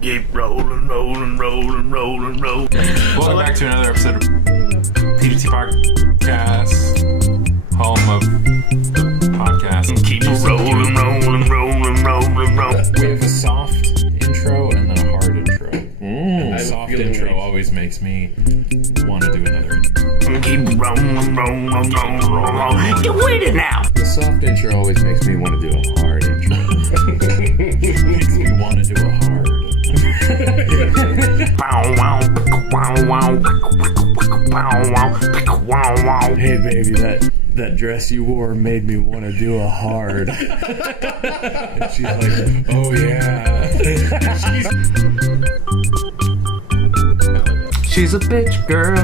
Keep rolling, rolling, rolling, rolling, rolling. Welcome back to another episode of PDT Podcast, home of the podcast. Keep rolling, rolling, rolling, rolling, rolling. We have a soft intro and then a hard intro. And the soft intro always makes me want to do another intro. Keep rolling, rolling, rolling, rolling. You with it now. The soft intro always makes me want to do a hard intro. Makes me want to do a hard. Hey baby, that dress you wore made me want to do a hard. And she's like, oh yeah. She's a bitch girl.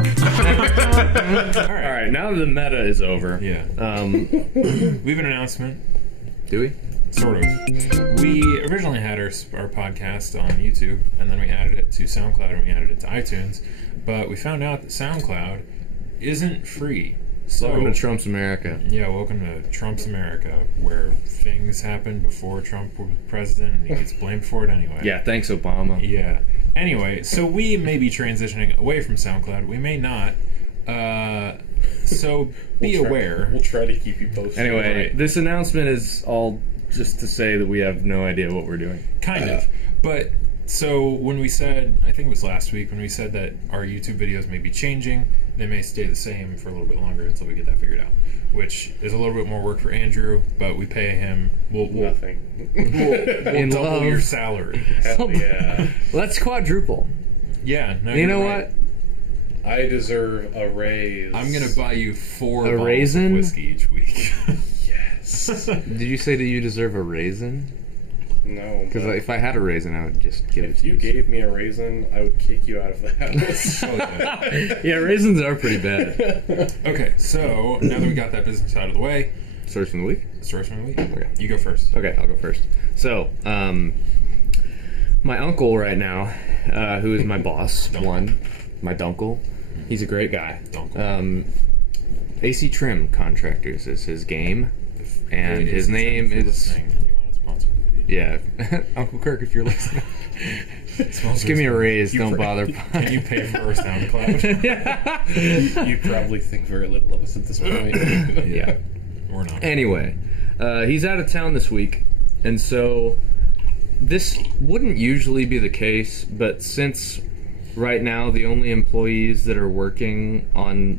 Alright, now the meta is over. Yeah. We have an announcement. Do we? Sort of. We originally had our podcast on YouTube, and then we added it to SoundCloud, and we added it to iTunes. But we found out that SoundCloud isn't free. So, Welcome to Trump's America. Yeah, welcome to Trump's America, where things happen before Trump was president, and he gets blamed for it anyway. Yeah, thanks Obama. Yeah. Anyway, so we may be transitioning away from SoundCloud. We may not. So be aware. We'll try to keep you posted. Anyway, this announcement is all just to say that we have no idea what we're doing. Kind of. But, so when we said, I think it was last week, when we said that our YouTube videos may be changing, they may stay the same for a little bit longer until we get that figured out. Which is a little bit more work for Andrew, but we pay him. We'll Nothing. We'll double love. your salary. Hell yeah. Let's quadruple. Yeah. No, You you're know right. what? I deserve a raise. I'm going to buy you 4 A bottles raisin? of whiskey each week. Yes. Did you say that you deserve a raisin? No. Because but if I had a raisin, I would just give it if to you gave me a raisin, I would kick you out of the house. Oh, yeah. Yeah, raisins are pretty bad. Okay, so now that we got that business out of the way, Source from the week? source from the week. Okay. You go first. Okay, I'll go first. So, my uncle right now, who is my boss, my dunkle, he's a great guy. Dunkle. AC Trim Contractors is his game, and Ladies his name gentlemen, if is... you're listening and you want to sponsor me. Yeah, Uncle Kirk, if you're listening. Just give me a raise, don't bother. Can you pay for our SoundCloud? You probably think very little of us at this point. Yeah. We're not. Anyway, he's out of town this week, and so this wouldn't usually be the case, but since right now the only employees that are working on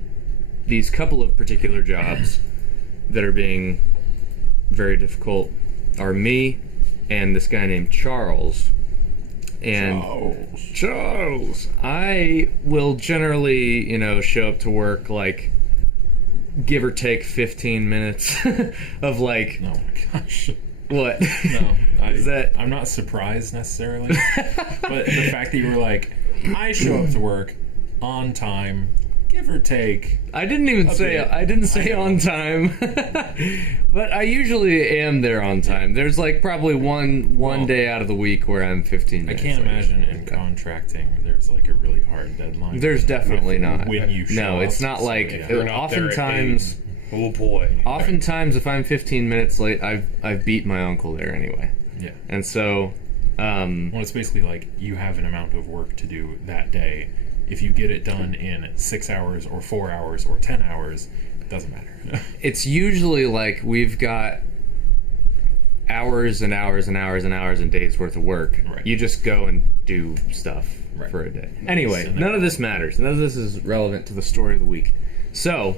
these couple of particular jobs that are being very difficult are me and this guy named Charles. And Charles, I will generally, show up to work like give or take 15 minutes of like, Oh my gosh. what? No, Is that- I'm not surprised necessarily, but the fact that you were like, I show up to work on time, give or take. I didn't even say bit. I didn't say on time, but I usually am there on time. There's like probably one day out of the week where I'm 15 I minutes. can't late. imagine in contracting there's like a really hard deadline. There's definitely not. When you show No, it's up, not so, like yeah. We're not there at oftentimes. 8. Oh boy. Oftentimes, if I'm 15 minutes late, I've beat my uncle there anyway, Yeah. and so. Well, it's basically like you have an amount of work to do that day. If you get it done in 6 hours or 4 hours or 10 hours, it doesn't matter. It's usually like we've got hours and hours and hours and hours and days worth of work. Right. You just go and do stuff Right. for a day. Anyway, And then- none of this matters. None of this is relevant to the story of the week. So,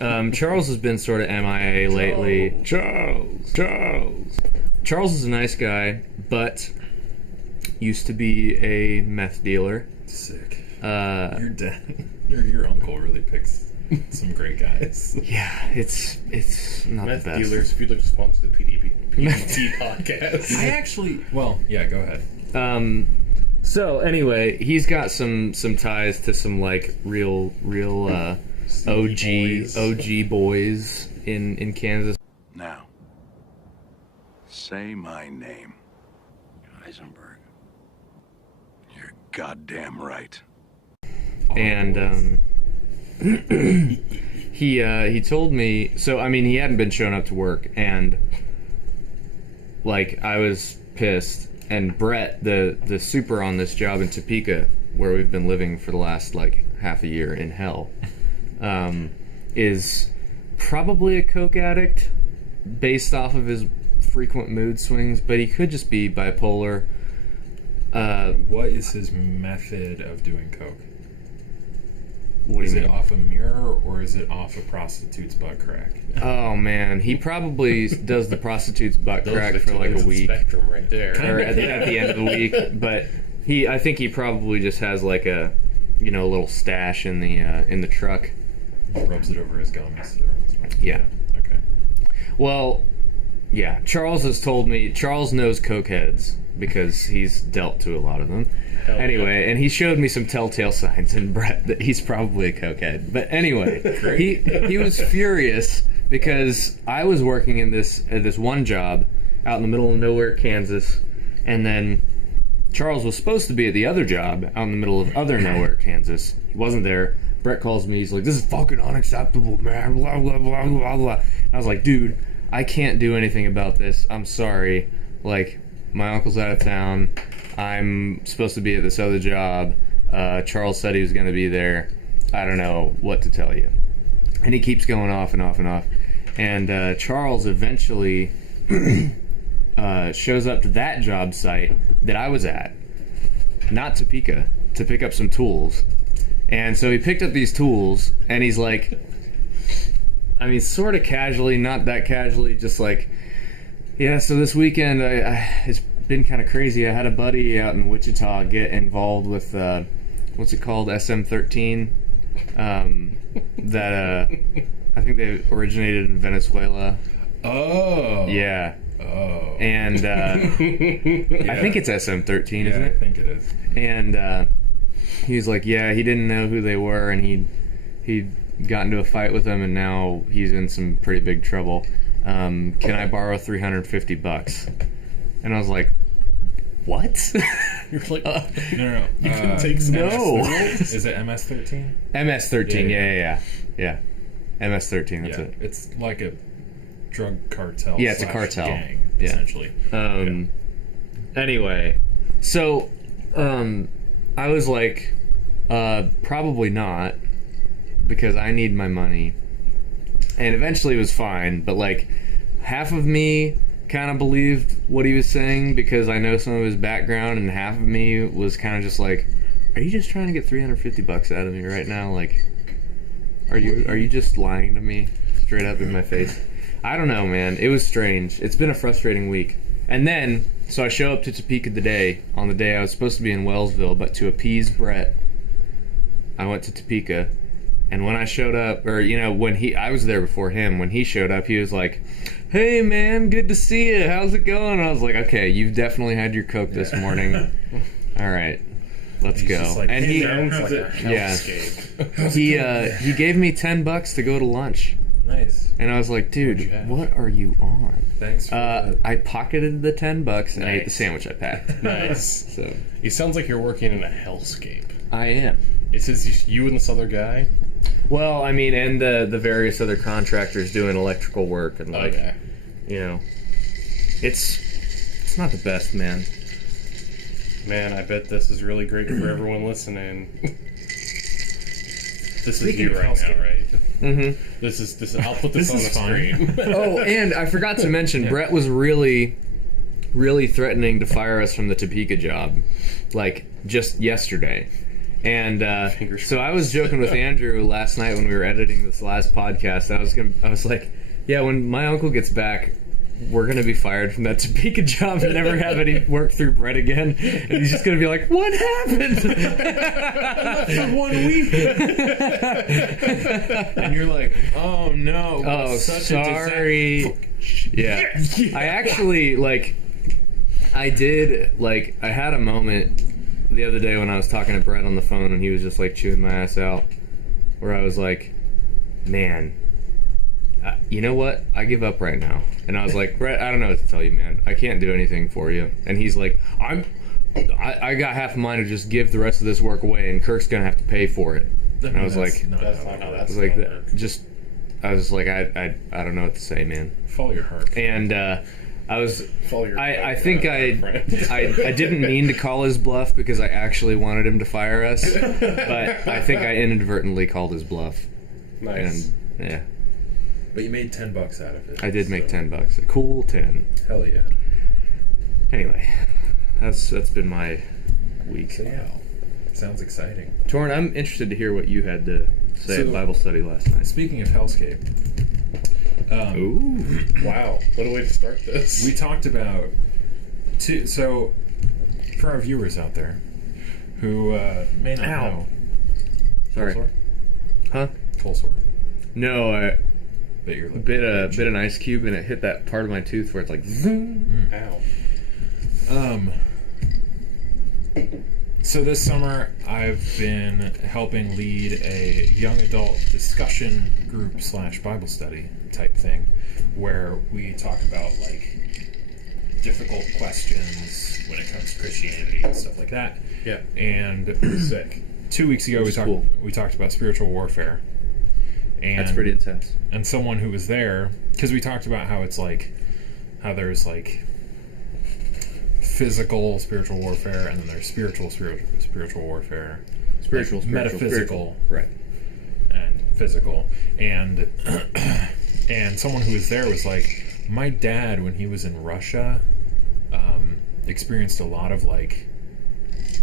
Charles has been sort of MIA lately. Charles is a nice guy, but used to be a meth dealer. Sick. Your Your uncle really picks some great guys. Yeah, it's not Meth the best. dealers, if you'd like to sponsor the PDT Podcast. I actually, yeah, go ahead. So anyway, he's got some ties to some like real OG boys in Kansas. Now, say my name. Heisenberg. You're goddamn right. And he told me, so I mean he hadn't been showing up to work, and like I was pissed, and Brett, the super on this job in Topeka, where we've been living for the last like half a year in hell, is probably a coke addict based off of his frequent mood swings, but he could just be bipolar. What is his method of doing coke? What Is do you it mean? off a mirror or is it off a prostitute's butt crack? Oh man, he probably does the prostitute's butt Those are crack the for two like ends a of the week, spectrum right there. or at the end of the week. But I think he probably just has like a, a little stash in the truck. Rubs it over his gums. Yeah. Okay. Well, yeah. Charles has told me. Charles knows cokeheads because he's dealt to a lot of them. Hell Anyway, and he showed me some telltale signs in Brett that he's probably a cokehead. But anyway, he was furious because I was working in this one job out in the middle of nowhere, Kansas, and then Charles was supposed to be at the other job out in the middle of other nowhere, Kansas. He wasn't there. Brett calls me. He's like, "This is fucking unacceptable, man." Blah blah blah blah blah. I was like, "Dude, I can't do anything about this. I'm sorry. Like, my uncle's out of town. I'm supposed to be at this other job. Charles said he was going to be there. I don't know what to tell you." And he keeps going off and off and off. And Charles eventually shows up to that job site that I was at, not Topeka, to pick up some tools. And so he picked up these tools, and he's like, I mean, sort of casually, not that casually, just like, "Yeah, so this weekend, it's been kind of crazy. I had a buddy out in Wichita get involved with, what's it called, SM-13, that I think they originated in Venezuela." Oh. Yeah. Oh. And I think it's SM-13, yeah, isn't I it? think it is. And he's like, yeah, he didn't know who they were, and he got into a fight with them, and now he's in some pretty big trouble. Can I borrow $350? And I was like, what? You're like, No. you can take some no. Is it MS-13? MS-13, Yeah. yeah. MS-13, that's Yeah. it. It's like a drug cartel. Yeah, it's a slash cartel. gang, Yeah. essentially. Anyway, so I was like, probably not, because I need my money. And eventually it was fine, but like half of me kind of believed what he was saying because I know some of his background, and half of me was kind of just like, are you just trying to get $350 out of me right now? Like, are you just lying to me straight up in my face? I don't know, man. It was strange. It's been a frustrating week. And then, so I show up to Topeka on the day I was supposed to be in Wellsville, but to appease Brett, I went to Topeka. And when I showed up, or, I was there before him, when he showed up, he was like, "Hey, man, good to see you. How's it going?" And I was like, "Okay, you've definitely had your Coke this morning. All right, let's He's go." just like, And he, Sounds like a Yeah. hellscape. he gave me $10 to go to lunch. Nice. And I was like, What'd you "Dude, have?" what are you on?" Thanks for I pocketed the $10 and I ate the Nice. sandwich I packed. Nice. So It sounds like you're working in a hellscape. I am. It says you and this other guy. Well, I mean, and the various other contractors doing electrical work and like, Okay. it's not the best, man. Man, I bet this is really great for everyone listening. This is Speaking you of right now, hellscape. right? Mm-hmm. This is. I'll put this, This on is the fun. screen. Oh, and I forgot to mention, Brett was really, really threatening to fire us from the Topeka job, like just yesterday. And Fingers so I was joking with Andrew last night when we were editing this last podcast. I was like, yeah, when my uncle gets back, we're gonna be fired from that Topeka job and never have any work through Brett again. And he's just gonna be like, "What happened?" For 1 week. And you're like, "Oh no! Oh, such sorry. A disaster." Yeah. I actually, I had a moment the other day when I was talking to Brett on the phone and he was just like chewing my ass out, where I was like, man, you know what? I give up right now. And I was like, Brett, I don't know what to tell you, man. I can't do anything for you. And he's like, I got half a mind to just give the rest of this work away and Kirk's gonna have to pay for it. And I was like, That's not how I that's was like, gonna work. I don't know what to say, man. Follow your heart. And Follow your I plan, think friend. I didn't mean to call his bluff because I actually wanted him to fire us, but I think I inadvertently called his bluff. Nice. And yeah, But you made $10 out of it. I did make so- $10. A cool 10. Hell yeah. Anyway, that's been my week. So yeah, sounds exciting. Torrin, I'm interested to hear what you had to say So- at Bible study last night. Speaking of Hellscape, Ooh. Wow, what a way to start this. we talked about so for our viewers out there who may not Ow. know. Sorry. Cold sore? Huh? Cold sore. No, I Bit your lip. bit an ice cube and it hit that part of my tooth where it's like zoom. Ow. So this summer I've been helping lead a young adult discussion group / Bible study type thing where we talk about like difficult questions when it comes to Christianity and stuff like that. Yeah. And Sick. 2 weeks ago Which is cool. we talked about spiritual warfare. And That's pretty intense. and someone who was there, because we talked about how it's like how there's like physical spiritual warfare and then there's spiritual warfare, Spiritual, like metaphysical, Right. and physical. And and someone who was there was like, my dad when he was in Russia experienced a lot of like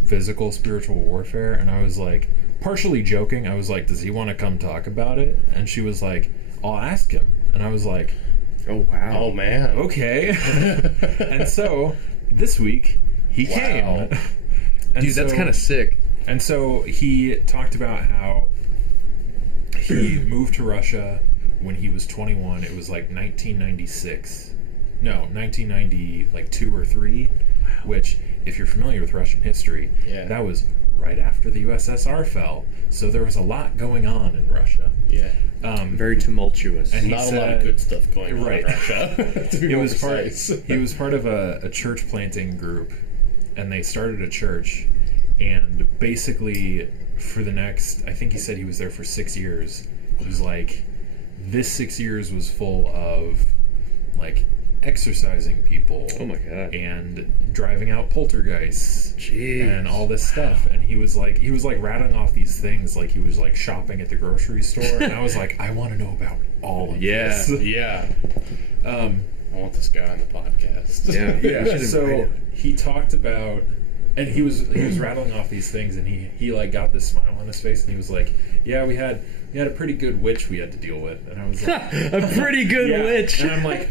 physical spiritual warfare. And I was like, partially joking, I was like, does he want to come talk about it? And she was like, I'll ask him. And I was like, Oh wow. Oh, man. okay. And so this week he Wow. came. And Dude, that's so- kind of sick. And so he talked about how he moved to Russia when he was 21. It was like 1996. No, 1990, like 2 or 3, which, if you're familiar with Russian history, Yeah. that was right after the USSR fell. So there was a lot going on in Russia. Yeah. Very tumultuous. And he Not a lot said- of good stuff going on Right. in Russia. To be He more was precise. he was part of a church planting group, and they started a church, and basically for the next, I think he said he was there for 6 years. It was like this 6 years was full of like exorcising people. Oh my god. And driving out poltergeists. Jeez. And all this stuff. And he was like rattling off these things like he was like shopping at the grocery store. And I was like, I want to know about all of Yeah. this. Yeah. I want this guy on the podcast. Yeah. We Yeah, should invite so him. he talked about, and he was rattling off these things, and he like got this smile on his face, and he was like, "Yeah, we had a pretty good witch we had to deal with," and I was like, A pretty good yeah. witch. And I'm like,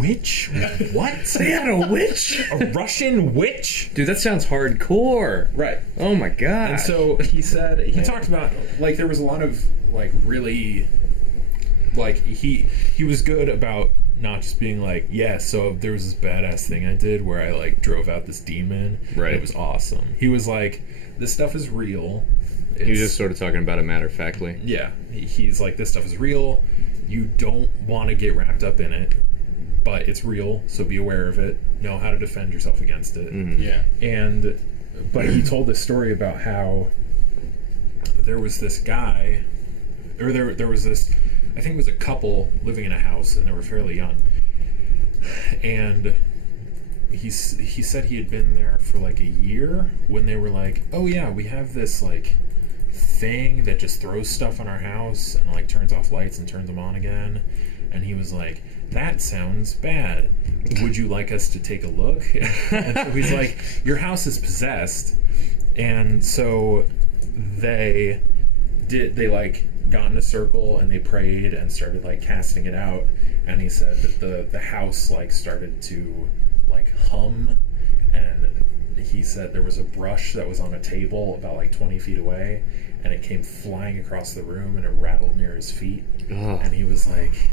witch? What? They had a witch? A Russian witch? Dude, that sounds hardcore. Right. Oh my god. And so he talked about like there was a lot of like really like he was good about not just being like, yeah, so there was this badass thing I did where I like drove out this demon. Right. It was awesome. He was like, this stuff is real. he was just sort of talking about it matter-of-factly. yeah. He's like, this stuff is real. You don't want to get wrapped up in it, but it's real. So be aware of it. Know how to defend yourself against it. Yeah. But he told this story about how there was this guy, or there was this, I think it was a couple living in a house, and they were fairly young. And he said he had been there for like a year when they were like, oh yeah, we have this like thing that just throws stuff on our house and like turns off lights and turns them on again. And he was like, that sounds bad. Would you like us to take a look? And so he's like, your house is possessed. And so they like got in a circle and they prayed and started like casting it out. And he said that the house like started to like hum, and he said there was a brush that was on a table about like 20 feet away, and it came flying across the room and it rattled near his feet. Ugh. And he was like,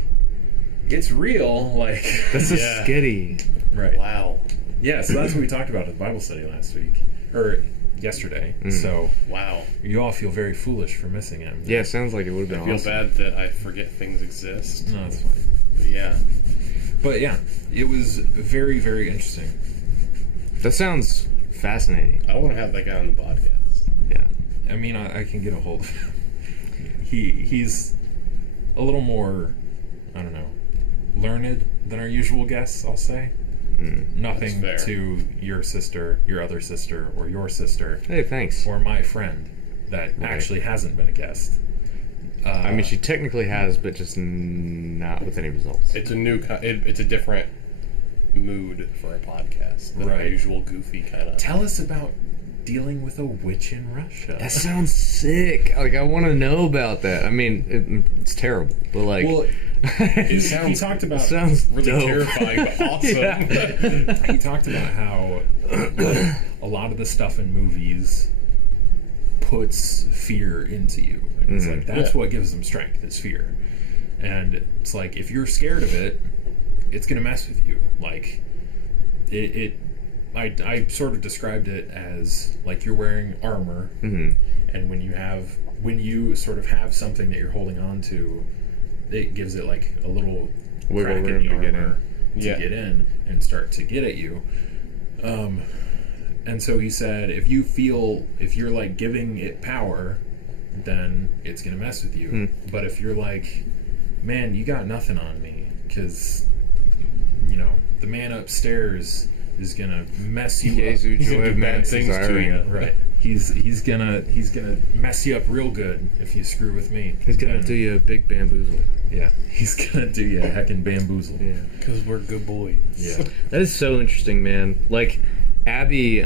it's real, like That's Yeah. a skitty. right. Wow. Yeah, so that's what we talked about at the Bible study last week, or yesterday. So Wow. you all feel very foolish for missing him. Yeah, sounds like it would have I been feel awesome. bad that I forget things exist. No, that's fine. But yeah. But yeah, it was very, very interesting. That sounds fascinating. I want to have that guy on the podcast. Yeah. I mean, I can get a hold of him. He's a little more, I don't know, learned than our usual guests, I'll say. Nothing That's fair. to your sister, your other sister, or your sister, Hey, thanks. or my friend that actually hasn't been a guest. I mean, she technically has, but just not with any results. It's a new. It's a different mood for a podcast than our Right. usual goofy kind of. Tell us about dealing with a witch in Russia. That sounds sick. Like, I want to know about that. I mean, it's terrible, but like, Well, It sounds. he talked about sounds really dope. terrifying, but awesome. Yeah. he talked about how a lot of the stuff in movies puts fear into you, and it's like that's Yeah. what gives them strength is fear. And it's like if you're scared of it, it's gonna mess with you. Like I sort of described it as like you're wearing armor, and when you sort of have something that you're holding on to, it gives it like a little Wiggle crack in room the to get armor in. to get in and start to get at you. And so he said, if you're like giving it power, then it's gonna mess with you. But if you're like, man, you got nothing on me, because the man upstairs is gonna mess you up. Jesu, He's joy gonna of do man bad things to desiring you. it. Right. He's gonna mess you up real good if you screw with me. He's gonna Then- do you a big bamboozle. Yeah, he's gonna do you a heckin' bamboozle. Yeah. Because we're good boys. Yeah. That is so interesting, man. Like, Abby,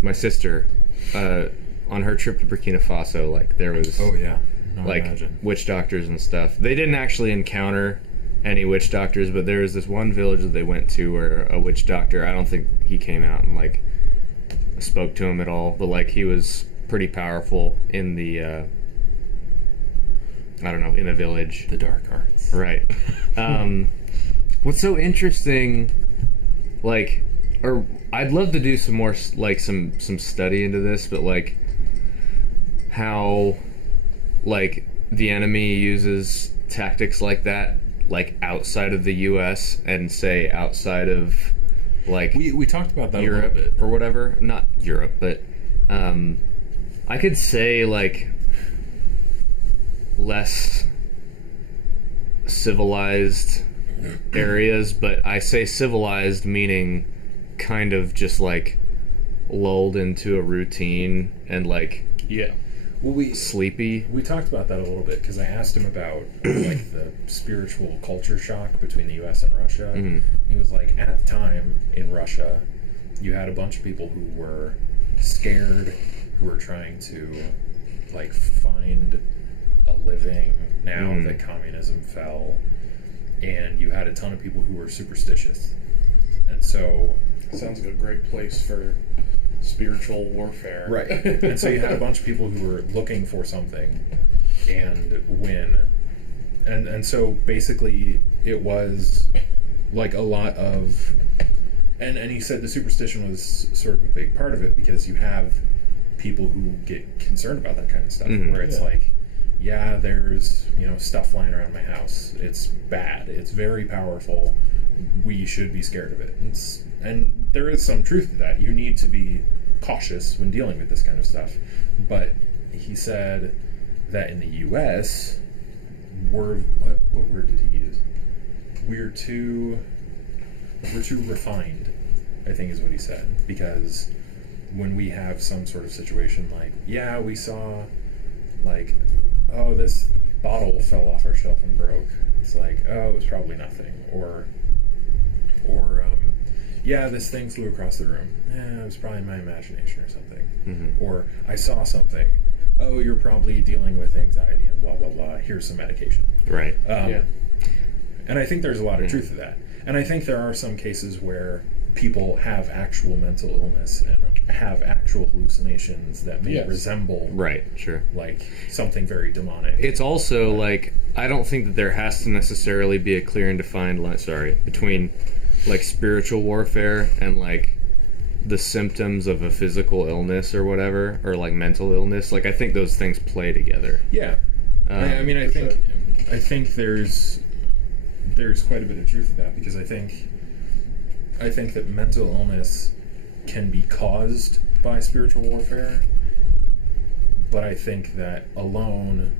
my sister, on her trip to Burkina Faso, like, there was, Oh yeah. No, like, imagine. witch doctors and stuff. They didn't actually encounter any witch doctors, but there was this one village that they went to where a witch doctor, I don't think he came out and, like, spoke to him at all, but, like, he was pretty powerful in the, in the village. The dark arts. Right. What's so interesting, like, or I'd love to do some more, like, some study into this, but, like, how, like, the enemy uses tactics like that, like, outside of the U.S. and, say, outside of, like, We talked about that Europe a little bit. or whatever. Not Europe, but I could say, like, less civilized areas, but I say civilized meaning kind of just like lulled into a routine and like Yeah. Well, sleepy. we talked about that a little bit because I asked him about like the spiritual culture shock between the U.S. and Russia. He was like, at the time in Russia, you had a bunch of people who were scared, who were trying to like find a living now that communism fell, and you had a ton of people who were superstitious, and so Sounds like a great place for spiritual warfare. right. And so you had a bunch of people who were looking for something, and so basically it was like a lot of, and he said the superstition was sort of a big part of it because you have people who get concerned about that kind of stuff, where it's like, yeah, there's stuff flying around my house. It's bad. It's very powerful. We should be scared of it. And there is some truth to that. You need to be cautious when dealing with this kind of stuff. But he said that in the U.S., what word did he use? We're too refined, I think is what he said. Because when we have some sort of situation like, yeah, we saw like, oh, this bottle fell off our shelf and broke. It's like, oh, it was probably nothing. Or yeah, this thing flew across the room. It was probably my imagination or something. Or I saw something. Oh, you're probably dealing with anxiety and blah, blah, blah. Here's some medication. Right. And I think there's a lot of truth to that. And I think there are some cases where people have actual mental illness and have actual hallucinations that may resemble Right, sure. like something very demonic. It's also like, I don't think that there has to necessarily be a clear and defined line, between like spiritual warfare and like the symptoms of a physical illness or whatever, or like mental illness. Like, I think those things play together. Yeah. I mean, I think there's quite a bit of truth to that, because I think that mental illness can be caused by spiritual warfare, but I think that alone,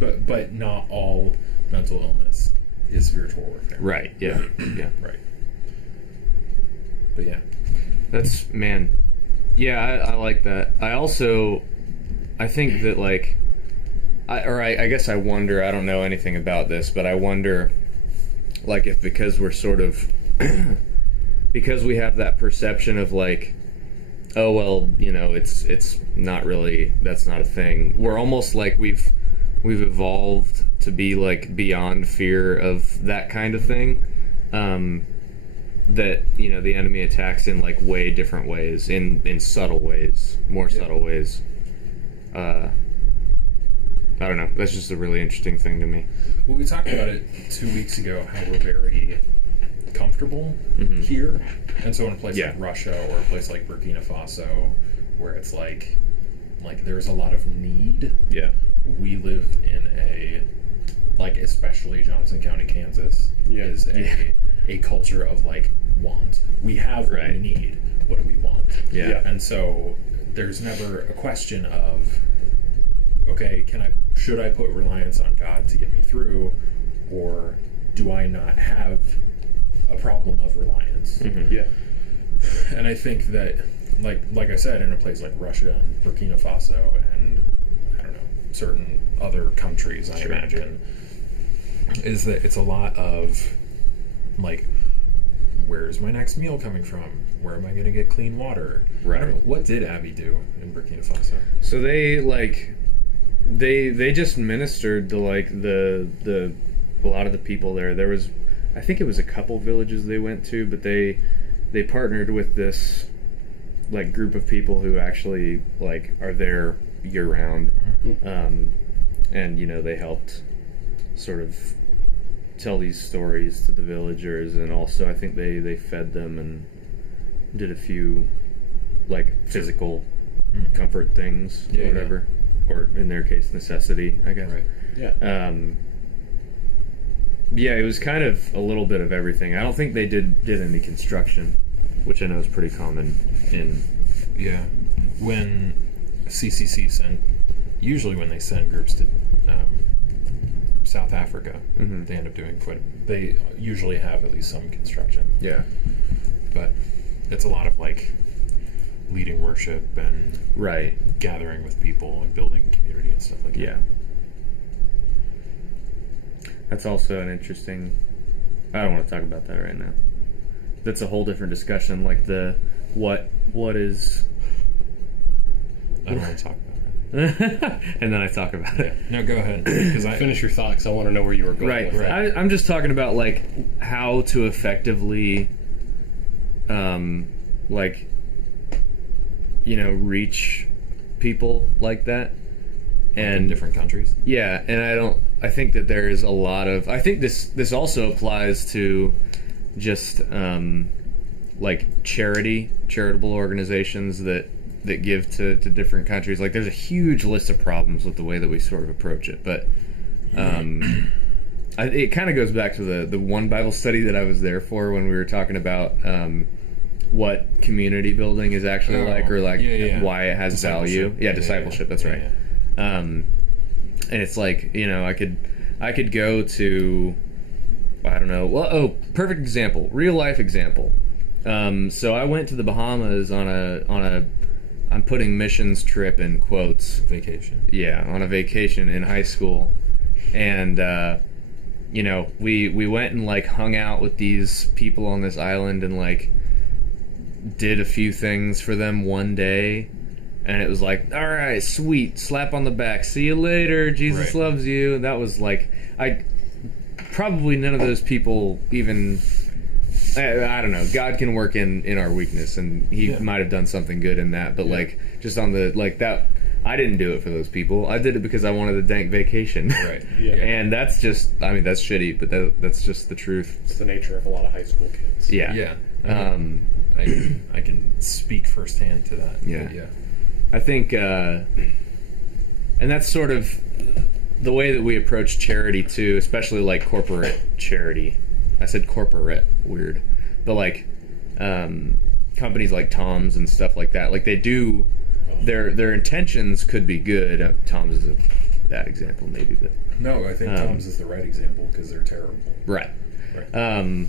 but not all mental illness is spiritual warfare. Right. Yeah. Yeah. Right. But yeah. That's, man. Yeah, I like that. I think that, like, I guess I wonder, I don't know anything about this, but I wonder, like, if because we're sort of, because we have that perception of, like, oh, well, you know, it's not really, that's not a thing. We're almost like we've evolved to be, like, beyond fear of that kind of thing. That, you know, the enemy attacks in, like, way different ways, in subtle ways, more subtle ways. I don't know. That's just a really interesting thing to me. Well, we talked about it 2 weeks ago, how we're very comfortable here. And so in a place like Russia or a place like Burkina Faso, where it's like there's a lot of need. Yeah. We live in a, like, especially Johnson County, Kansas, is a culture of, like, want. We have what we need. What do we want? Yeah. And so there's never a question of, okay, should I put reliance on God to get me through, or do I not have a problem of reliance? Mm-hmm. Yeah. And I think that, like I said, in a place like Russia and Burkina Faso and, I don't know, certain other countries, I imagine, is that it's a lot of, like, where's my next meal coming from? Where am I going to get clean water? Right. I don't know. What did Abby do in Burkina Faso? So they, like, they just ministered to, like, the a lot of the people there. There was, I think it was a couple villages they went to, but they partnered with this, like, group of people who actually, like, are there year round. And, you know, they helped sort of tell these stories to the villagers, and also I think they fed them and did a few, like, physical comfort things or whatever, or in their case necessity, I guess. Right. Yeah. Yeah, it was kind of a little bit of everything. I don't think they did any construction, which I know is pretty common in. Yeah. When CCC usually when they send groups to South Africa, they end up doing they usually have at least some construction. Yeah. But it's a lot of, like, leading worship and gathering with people and building community and stuff like that. Yeah. That's also an interesting, I don't want to talk about that right now. That's a whole different discussion, like the what is I don't want to talk about it. and then I talk about it. No, go ahead. Because Finish your thoughts. I want to know where you were going. Right. With that. I'm just talking about, like, how to effectively, like, you know, reach people like that, and in different countries. Yeah, and I think that there is a lot of. I think this also applies to just like charitable organizations that give to different countries. Like, there's a huge list of problems with the way that we sort of approach it, but it kind of goes back to the one Bible study that I was there for when we were talking about what community building is actually like, or like why it has value. Yeah, discipleship. That's right. And it's like, you know, I could go to, I don't know. Well, perfect example, real life example. So I went to the Bahamas on a I'm putting missions trip in quotes. Vacation. Yeah, on a vacation in high school. And, you know, we went and, like, hung out with these people on this island and, like, did a few things for them one day. And it was like, all right, sweet, slap on the back, see you later, Jesus loves you. And that was, like, probably none of those people even... I don't know. God can work in our weakness, and He might have done something good in that. But like, just on the like that, I didn't do it for those people. I did it because I wanted a dank vacation. Right. Yeah. And that's just, I mean, that's shitty, but that's just the truth. It's the nature of a lot of high school kids. Yeah. Yeah. I can speak firsthand to that. Yeah. But yeah. I think, and that's sort of the way that we approach charity too, especially like corporate charity. I said corporate, weird, but like companies like Tom's and stuff like that. Like, they do, their intentions could be good. Tom's is a bad example, maybe, but No, I think Tom's is the right example because they're terrible. right. Right.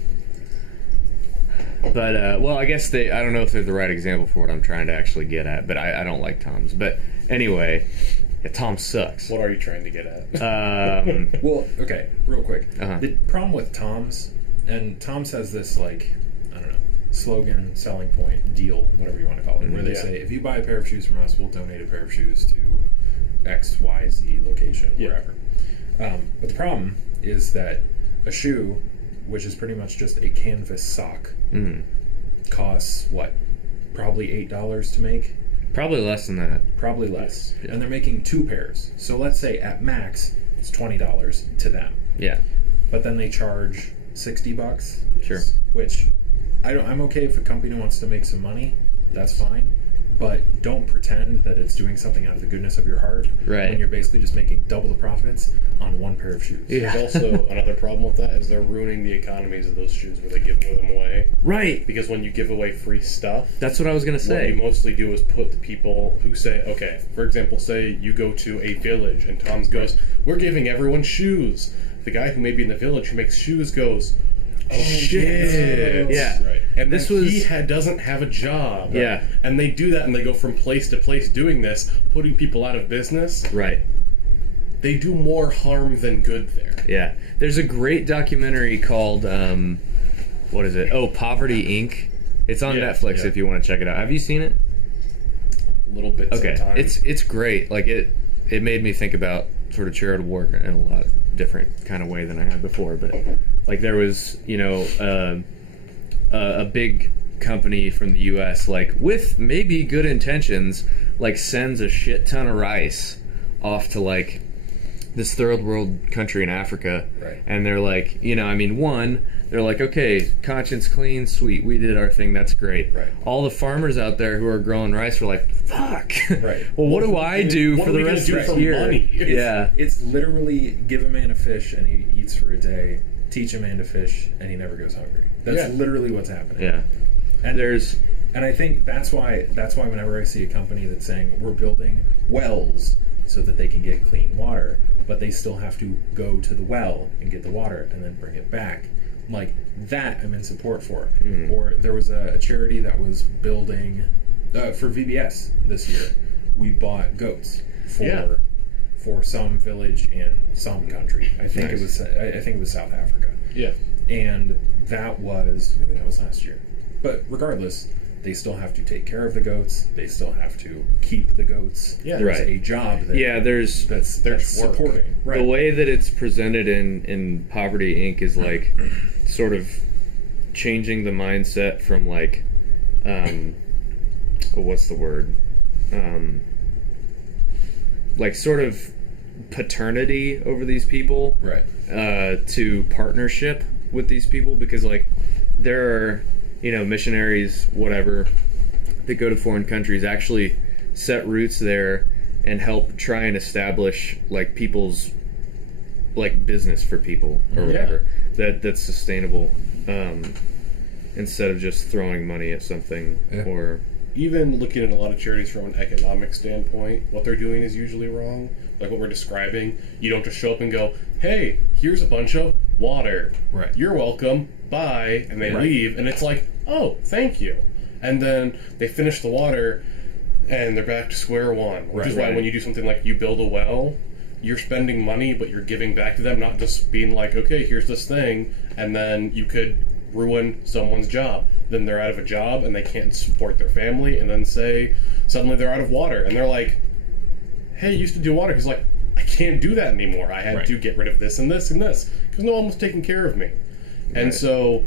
But well, I guess I don't know if they're the right example for what I'm trying to actually get at, but I don't like Tom's. But anyway, yeah, Tom sucks. What are you trying to get at? Well, okay, real quick. Uh-huh. The problem with Tom's, and Tom's has this, like, I don't know, slogan, selling point, deal, whatever you want to call it, where they say, if you buy a pair of shoes from us, we'll donate a pair of shoes to X, Y, Z location, wherever. But the problem is that a shoe, which is pretty much just a canvas sock, costs, what, probably $8 to make? Probably less than that. Probably less. Yeah. And they're making 2 pairs. So let's say at max, it's $20 to them. Yeah. But then they charge $60. Sure. Which I'm okay if a company wants to make some money. That's fine. But don't pretend that it's doing something out of the goodness of your heart. Right. When you're basically just making double the profits on 1 pair of shoes. Yeah. There's also another problem with that is they're ruining the economies of those shoes where they give them away. Right. Because when you give away free stuff, That's what I was gonna what say. you mostly do is put the people who say, okay, for example, say you go to a village and Tom's goes, we're giving everyone shoes. The guy who may be in the village who makes shoes goes, oh shit. Yeah. Right. And This then was- he doesn't have a job. Yeah. And they do that and they go from place to place doing this, putting people out of business. Right. They do more harm than good there. Yeah. There's a great documentary called what is it? Oh, Poverty Inc. It's on Yeah, Netflix yeah. if you want to check it out. Have you seen it? Little bits Okay. at a time. It's great. Like it made me think about sort of charitable work in a lot different kind of way than I had before. But like there was, a big company from the U.S. like with maybe good intentions, like sends a shit ton of rice off to like this third world country in Africa, Right. and they're like, they're like, okay, conscience clean, sweet, we did our thing, that's great. Right. All the farmers out there who are growing rice are like, fuck. Right. Well, what do I do what for are the we gonna rest do of for the year? money? Yeah. It's literally give a man a fish and he eats for a day, teach a man to fish and he never goes hungry. That's Yeah. literally what's happening. Yeah. And There's I think that's why whenever I see a company that's saying we're building wells so that they can get clean water, but they still have to go to the well and get the water and then bring it back, like that I'm in support for. Or there was a charity that was building for VBS this year. We bought goats for some village in some country. I think Nice. it was South Africa. Yeah. And maybe that was last year. But regardless, they still have to take care of the goats. They still have to keep the goats. Yeah. There's Right. a job that there's that's work. supporting. Right. the way that it's presented in Poverty Inc. is like sort of changing the mindset from like what's the word? Like sort of paternity over these people, Right. to partnership with these people, because like there are missionaries, whatever, that go to foreign countries, actually set roots there and help try and establish like people's like business for people or whatever that's sustainable, instead of just throwing money at something. Or Even looking at a lot of charities from an economic standpoint, what they're doing is usually wrong. Like what we're describing, you don't just show up and go, hey, here's a bunch of water. Right. You're welcome. Bye. And they Right. leave. And it's like, oh, thank you. And then they finish the water and they're back to square one. Which is why Right. when you do something like you build a well, you're spending money, but you're giving back to them, not just being like, okay, here's this thing. And then you could ruin someone's job. Then they're out of a job and they can't support their family, and then say suddenly they're out of water and they're like, hey, you used to do water. He's like, I can't do that anymore. I had Right. to get rid of this and this and this because no one was taking care of me. And Right. so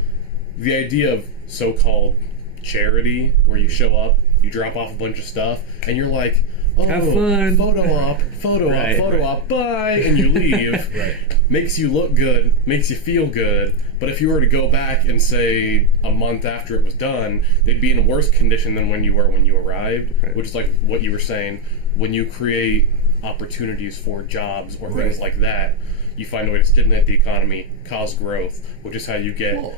the idea of so-called charity, where you show up, you drop off a bunch of stuff, and you're like, oh, Have fun. photo op, Right. photo op, bye, and you leave. Right. Makes you look good, makes you feel good, but if you were to go back and say a month after it was done, they'd be in worse condition than when you were when you arrived, Right. which is like what you were saying. When you create opportunities for jobs or things Right. like that, you find a way to stimulate the economy, cause growth, which is how you get Well,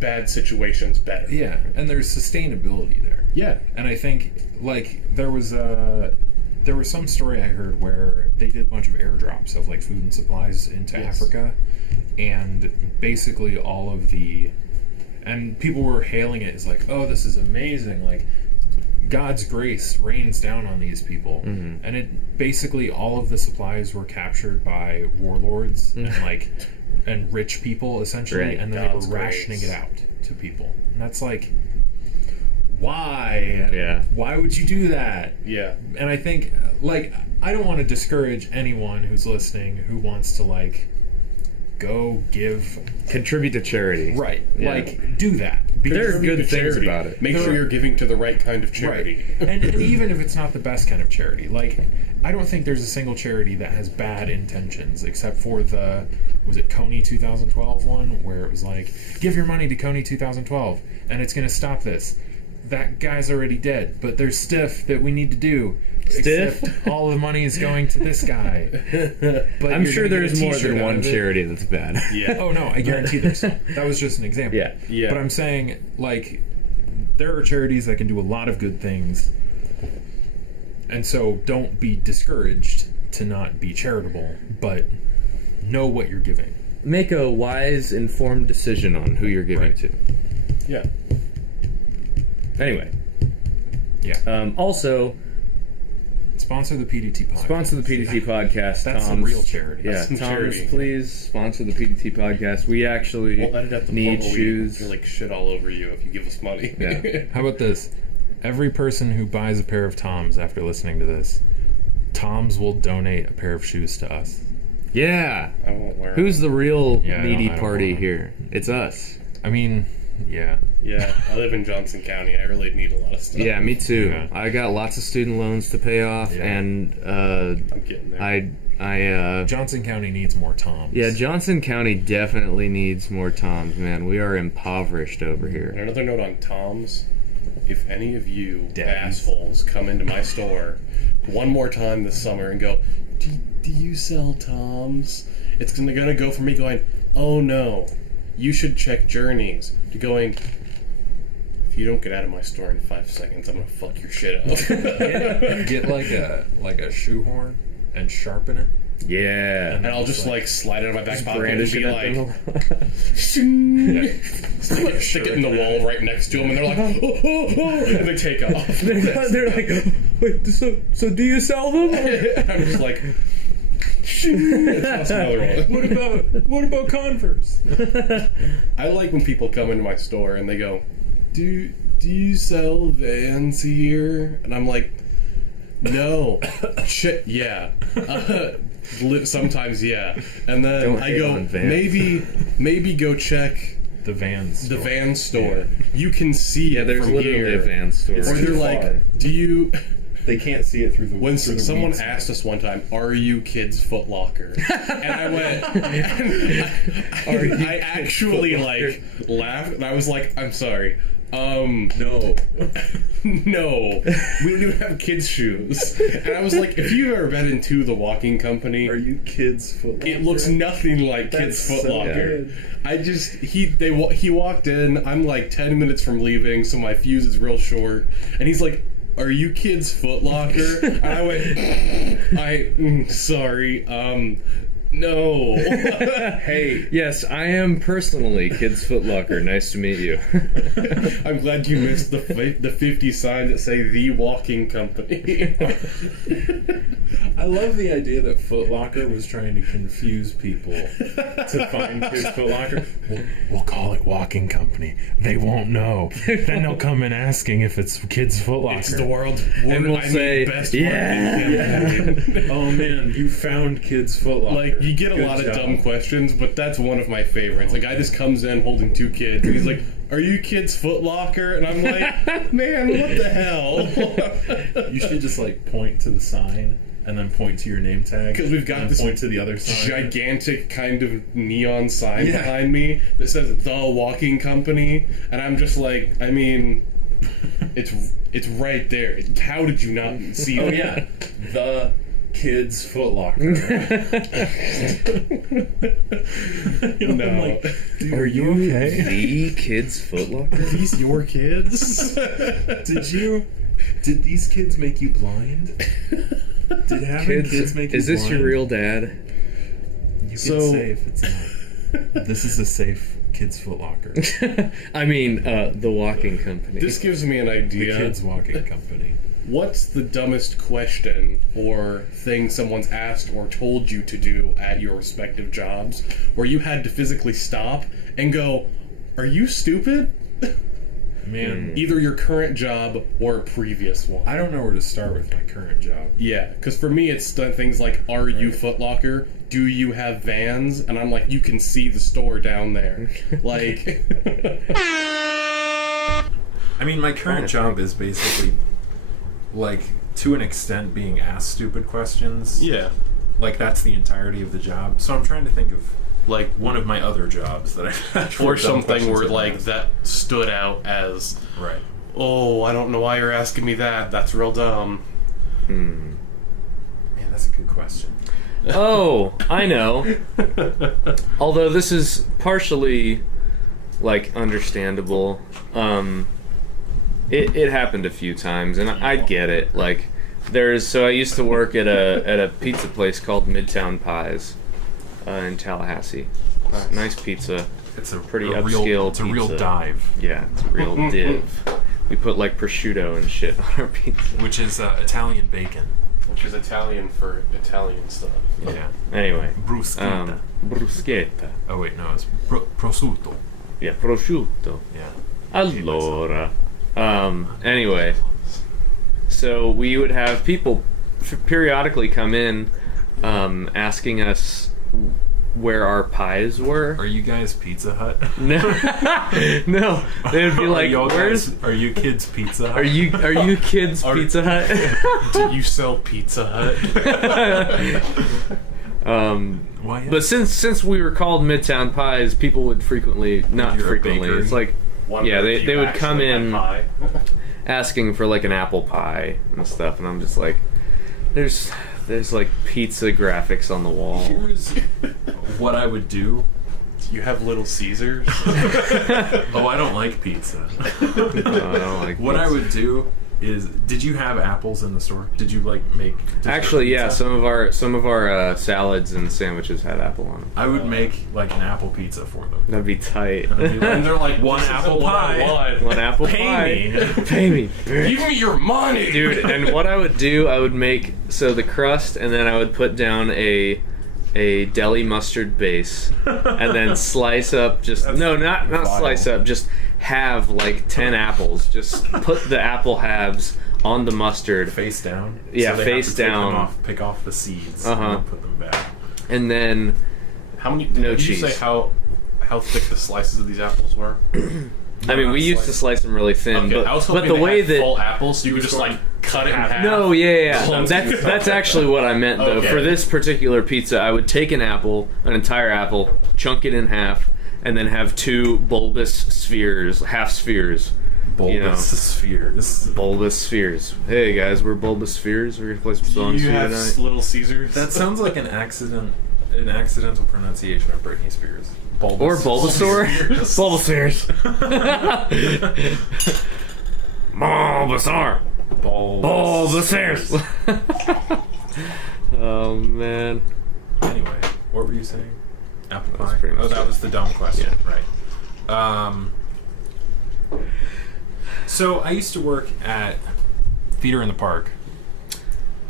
bad situations better. yeah, and there's sustainability there. Yeah. And I think, like, there was there was some story I heard where they did a bunch of airdrops of like food and supplies into Africa, and basically all of and people were hailing it as like, oh, this is amazing, like God's grace rains down on these people. And it basically all of the supplies were captured by warlords and rich people essentially, Right. and then God's they were rationing grace. it out to people. And that's like, why? Yeah. Why would you do that? Yeah. And I think, like, I don't want to discourage anyone who's listening who wants to, like, go give. Contribute to charity. Right. Yeah. Like, do that. There are Contribute good to things charity. about it. Make sure you're giving to the right kind of charity. Right. And even if it's not the best kind of charity, like, I don't think there's a single charity that has bad intentions, except for was it Coney 2012 one, where it was like, give your money to Coney 2012, and it's going to stop this. That guy's already dead, but there's stuff that we need to do. Stiff? Except all the money is going to this guy. But I'm you're sure gonna get there's a more t-shirt than out one of it. charity that's bad. Yeah. Oh no, I guarantee there's. That was just an example. Yeah. Yeah. But I'm saying, like, there are charities that can do a lot of good things, and so don't be discouraged to not be charitable, but know what you're giving. Make a wise, informed decision on who you're giving Right. to. Yeah. Anyway. Yeah. Also, Sponsor the PDT podcast. sponsor the PDT podcast. That's Tom's, a real charity. Yeah, That's some Tom's, charity. please sponsor the PDT podcast. We actually We'll edit out the need part where shoes. we like shit all over you if you give us money. Yeah. How about this? Every person who buys a pair of Toms after listening to this, Toms will donate a pair of shoes to us. Yeah. I won't wear Who's the real Yeah, needy I don't party wanna- here? It's us. I mean, yeah. Yeah, I live in Johnson County. I really need a lot of stuff. Yeah, me too. Yeah. I got lots of student loans to pay off, Yeah. and I'm getting there. Johnson County needs more Toms. yeah, Johnson County definitely needs more Toms, man. We are impoverished over And here. another note on Tom's. If any of you Daddies. assholes come into my store one more time this summer and go, do you sell Tom's? It's gonna go from me going, oh no, you should check Journeys, to going, if you don't get out of my store in 5 seconds, I'm gonna fuck your shit up. Get like a shoehorn and sharpen it. Yeah. And I'll just like slide it out of my back pocket and Brandish be it like, at stick it in the wall right next to them, and they're like, and they take off. They're like, wait, so do you sell them? I'm just like, that's another one. What about Converse? I like when people come into my store and they go, do you sell Vans here? And I'm like, no. Shit, yeah. Sometimes, yeah. And then Don't I hate go, on Vans. maybe go check The Vans. the store. Van store. You can see Yeah, it there's from literally here. a van store. Or they're too like, far. do you... They can't see it through the. When through the someone weeds. asked us one time, "Are you kids Foot Locker?" and I went, I actually like laughed, and I was like, "I'm sorry, No. no, we don't even have kids shoes." And I was like, "If you've ever been into the walking company, Are you kids Foot Locker? it looks nothing like Kids Foot so Locker." good. I just he walked in. I'm like 10 minutes from leaving, so my fuse is real short, and he's like, "Are you Kids Foot Locker?" And I went, sorry, no. Hey, yes, I am personally Kids Foot Locker. Nice to meet you. I'm glad you missed the 50 sign that say The Walking Company. I love the idea that Foot Locker was trying to confuse people to find Kids Foot Locker. We'll call it Walking Company. They won't know. Then they'll come in asking if it's Kids Foot Locker. It's the world's And we'll say, best yeah. marketing campaign. Oh man, you found Kids Foot Locker. Like, you get a Good lot of job. dumb questions, but that's one of my favorites. A guy just comes in holding 2 kids, and he's like, "Are you Kids Foot Locker?" And I'm like, man, what the hell? You should just like point to the sign and then point to your name tag. 'Cause we've got and this point to the other sign. Gigantic kind of neon sign Yeah. behind me that says The Walking Company, and I'm just like, I mean, it's right there. How did you not see Oh that? yeah, the Kids Foot Locker. No. I'm like, dude, are you okay? The Kids Foot Locker? Are these your kids? Did these kids make you blind? Did having kids make you is this your blind? real dad? You can So- say if it's not. This is a safe kids' Foot Locker. I mean, the walking company. This gives me an The idea. kids' walking company. What's the dumbest question or thing someone's asked or told you to do at your respective jobs where you had to physically stop and go, "Are you stupid?" Man, Either your current job or a previous one. I don't know where to start with my current job. Yeah, because for me it's done things like, "Are you Foot Locker? Do you have Vans?" And I'm like, "You can see the store down there." Like, I mean, my current job is basically, like, to an extent, being asked stupid questions. yeah, Like, that's the entirety of the job. So I'm trying to think of like one of my other jobs that I've had. or dumb something questions where I've like asked. that stood out as, Right. "Oh, I don't know why you're asking me that. That's real dumb." Man, that's a good question. Oh, I know. Although this is partially, like, understandable. It happened a few times, and I get it. Like, so I used to work at a pizza place called Midtown Pies in Tallahassee. Nice pizza. It's a Pretty a upscale real, It's a real pizza. dive, Yeah, it's a real div. We put, like, prosciutto and shit on our pizza. which is Italian bacon. Which is Italian for Italian stuff. Yeah. Anyway. Bruschetta. Bruschetta. Oh wait, no, it's prosciutto. Yeah, prosciutto. Yeah. Allora. Anyway, so we would have people periodically come in asking us where our pies were. Are you guys Pizza Hut? No, no. They would be like, "Where's? Are you kids Pizza Hut? Are you kids Pizza Hut?" Do you sell Pizza Hut? Why? But since we were called Midtown Pies, people would frequently, not you're a frequently. bakery. It's like, Wonder yeah, if they you would come actually had in pie. asking for like an apple pie and stuff, and I'm just like, there's like pizza graphics on the wall. Here's what I would do. Do you have Little Caesars? Oh, I don't like pizza. I don't like What I pizza. would do is, did you have apples in the store? Did you like make dessert Actually, yeah, pizza? some of our salads and sandwiches had apple on them. I would make like an apple pizza for them. That'd be tight. And I'd be And like, they're like, One "This isn't apple what I pie." want. One apple Pay pie. me. Pay me. Give me your money, Dude, and what I would do, I would make the crust, and then I would put down a deli mustard base, and then slice up not vile. slice up, just have like 10 apples. Just put the apple halves on the mustard, face down. Yeah, so they face have to take them down. off, pick off the seeds, Uh-huh. and then put them back. and then How many? No did you cheese. say how thick the slices of these apples were? I mean, not we used to slice. slice them really thin, Okay, I was but hoping the they way had that full apples, so you could just going like cut it in half. no, yeah, Clumsy that's stuff. actually what I meant though. Okay. For this particular pizza, I would take an entire apple, chunk it in half, and then have 2 bulbous spheres, half spheres. Bulbous You know. spheres. Bulbous spheres. Hey guys, we're bulbous spheres. We're gonna play some Do songs you for you have tonight. Little Caesars? That sounds like an accidental pronunciation of Britney Spears. Bulbous. Or Bulbasaur. Spheres. Bulbasaurs. Bulbasaur. Bulbous. Bulbasaurs. Oh man. Anyway, what were you saying? Apple That was pie. pretty much Oh, that it. was the dumb question, right? So I used to work at Theater in the Park.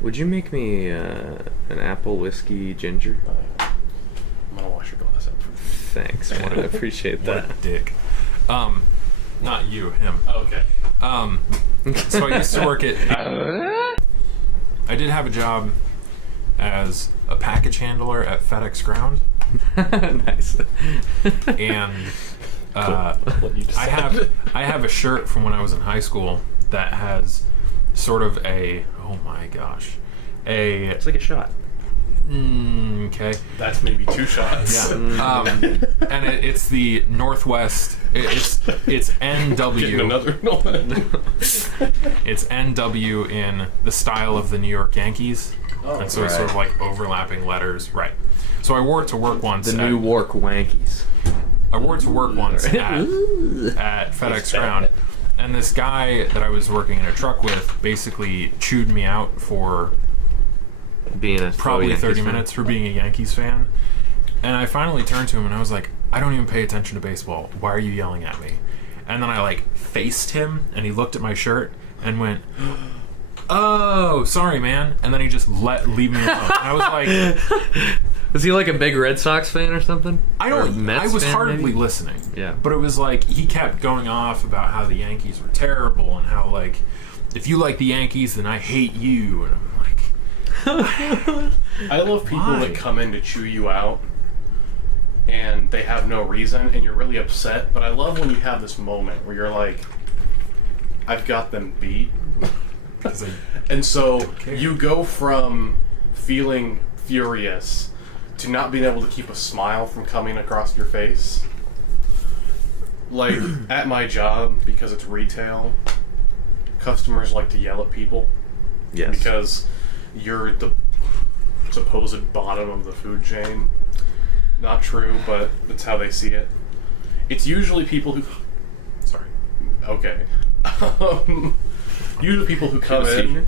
Would you make me an apple whiskey ginger? I'm gonna wash your glass up. Thanks, man. I appreciate What a that. dick. Not you, him. Okay. So I used to work at. I did have a job as a package handler at FedEx Ground, Nice. and What you just I said. have a shirt from when I was in high school that has sort of a It's like a shot. okay. That's maybe 2 shots. Yeah. And it's the Northwest. It's Getting NW. another one. It's NW in the style of the New York Yankees, and so it's sort of like overlapping letters. Right. So I wore it to work once. The New York Wankies. I wore it to work once at FedEx Ground, and this guy that I was working in a truck with basically chewed me out for being a probably Yankees 30 fan. minutes for being a Yankees fan. And I finally turned to him and I was like, I don't even pay attention to baseball. Why are you yelling at me? And then I like faced him and he looked at my shirt and went, oh, sorry, man. And then he just leave me alone. And I was like, was he like a big Red Sox fan or something? I was fan, hardly maybe? listening. Yeah. But it was like he kept going off about how the Yankees were terrible and how like if you like the Yankees then I hate you, and I'm like I love people Why? that come in to chew you out and they have no reason and you're really upset, but I love when you have this moment where you're like, I've got them beat. And so you go from feeling furious to not being able to keep a smile from coming across your face. Like, at my job, because it's retail, customers like to yell at people. Yes. Because you're the supposed bottom of the food chain. Not true, but that's how they see it. It's usually people who... Sorry. Okay. Usually people who come in...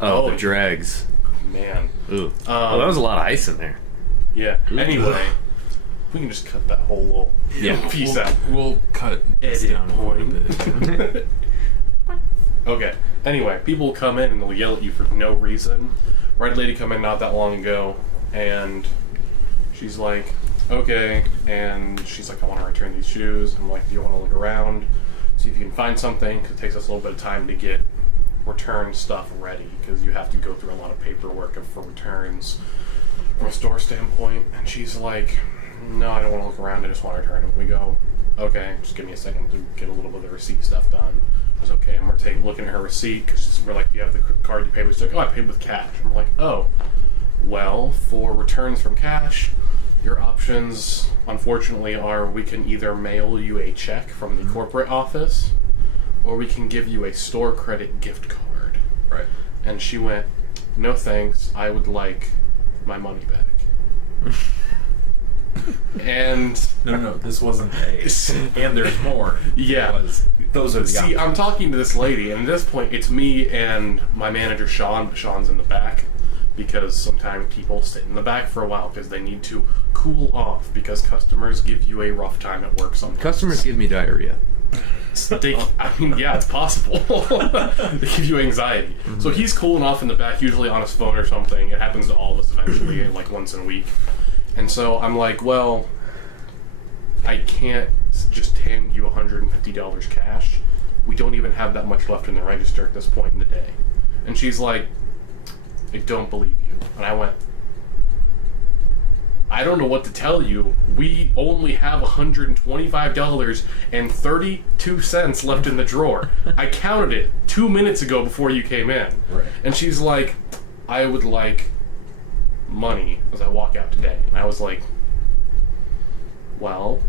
Oh, the dregs. Man. Ooh. Well, that was a lot of ice in there. Yeah. Anyway, we can just cut that whole little piece out. We'll cut this Edit down a little bit. Okay. Anyway, people will come in and they'll yell at you for no reason. Right lady come in not that long ago, and she's like, okay, and she's like, I want to return these shoes. I'm like, do you want to look around, see if you can find something? 'Cause it takes us a little bit of time to get return stuff ready, because you have to go through a lot of paperwork for returns from a store standpoint. And she's like, no, I don't want to look around, I just want to return them. We go, okay, just give me a second to get a little bit of the receipt stuff done. I was okay, and we're looking at her receipt, because we're like, you have the card you paid with? She's like, oh, I paid with cash. I'm like, oh, well, for returns from cash, your options, unfortunately, are we can either mail you a check from the corporate office, or we can give you a store credit gift card. Right. And she went, no thanks, I would like my money back. And... No, this wasn't a... And there's more. Yeah. Those are the See, options. I'm talking to this lady, and at this point, it's me and my manager, Sean, but Sean's in the back, because sometimes people sit in the back for a while because they need to cool off, because customers give you a rough time at work sometimes. Customers give me diarrhea. I mean, yeah, it's possible. They give you anxiety. Mm-hmm. So he's cooling off in the back, usually on his phone or something. It happens to all of us eventually, like once in a week. And so I'm like, well, I can't just hand you $150 cash. We don't even have that much left in the register at this point in the day. And she's like, I don't believe you. And I went, I don't know what to tell you. We only have $125.32 left in the drawer. I counted it 2 minutes ago before you came in. Right. And she's like, I would like money as I walk out today. And I was like, well,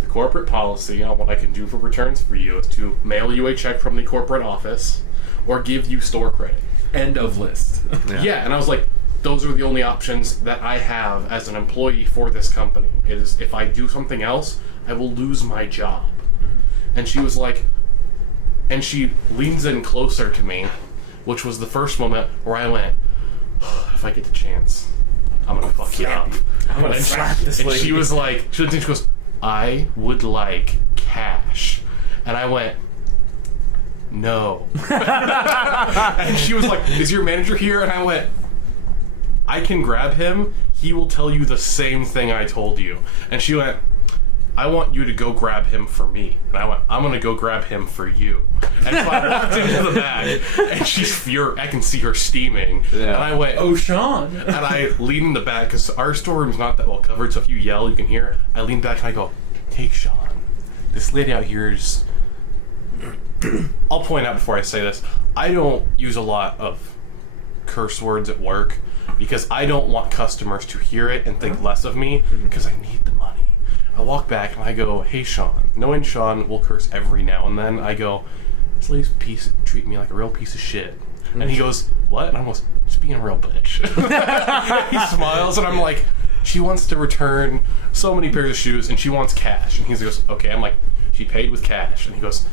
the corporate policy on what I can do for returns for you is to mail you a check from the corporate office or give you store credit. End of list. Yeah, and I was like, those are the only options that I have as an employee for this company. It is, if I do something else, I will lose my job. Mm-hmm. And she was like, and she leans in closer to me, which was the first moment where I went, if I get the chance, I'm gonna fuck you up. I'm gonna slap this lady. And she was like, she goes, I would like cash. And I went, no. And she was like, is your manager here? And I went, I can grab him. He will tell you the same thing I told you. And she went, I want you to go grab him for me. And I went, I'm going to go grab him for you. And so I walked into the bag, and she's furious. I can see her steaming. Yeah. And I went, oh, Sean. And I lean in the back, because our storeroom's not that well covered, so if you yell, you can hear. I lean back and I go, hey, Sean, this lady out here is... I'll point out before I say this, I don't use a lot of curse words at work, because I don't want customers to hear it and think less of me, because I need the money. I walk back and I go, hey, Sean. Knowing Sean will curse every now and then, I go, this lady's treat me like a real piece of shit. And he goes, what? And I goes, just being a real bitch. He smiles and I'm like, she wants to return so many pairs of shoes and she wants cash. And he goes, okay. I'm like, she paid with cash. And he goes,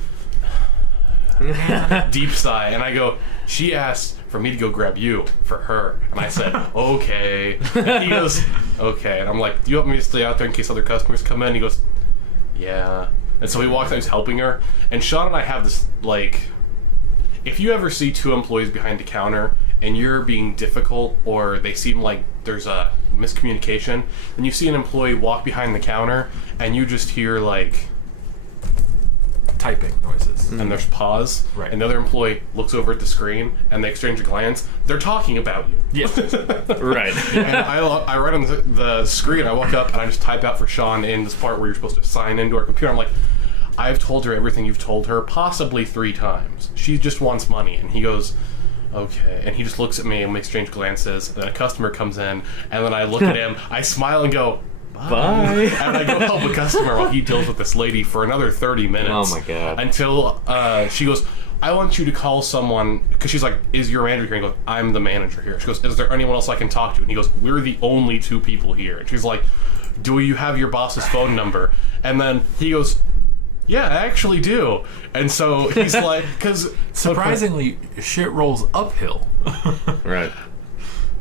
Deep sigh. And I go, she asked for me to go grab you for her. And I said, okay. And he goes, okay. And I'm like, do you want me to stay out there in case other customers come in? He goes, yeah. And so he walks out, he's helping her. And Sean and I have this, like, if you ever see two employees behind the counter and you're being difficult or they seem like there's a miscommunication, then you see an employee walk behind the counter and you just hear, like, Typing noises. and there's pause. Right. Another employee looks over at the screen and they exchange a glance. They're talking about you. Yeah. Right. And I write on the screen, I walk up and I just type out for Sean in this part where you're supposed to sign into our computer. I'm like, I've told her everything you've told her, possibly 3 times. She just wants money. And he goes, okay. And he just looks at me and we exchange glances. And then a customer comes in and then I look at him, I smile and go, bye. And I go help a customer while he deals with this lady for another 30 minutes. Oh my God. Until she goes, I want you to call someone, because she's like, is your manager here? And he goes, I'm the manager here. She goes, is there anyone else I can talk to? And he goes, we're the only 2 people here. And she's like, do you have your boss's phone number? And then he goes, yeah, I actually do. And so he's like, because Surprisingly, shit rolls uphill. Right.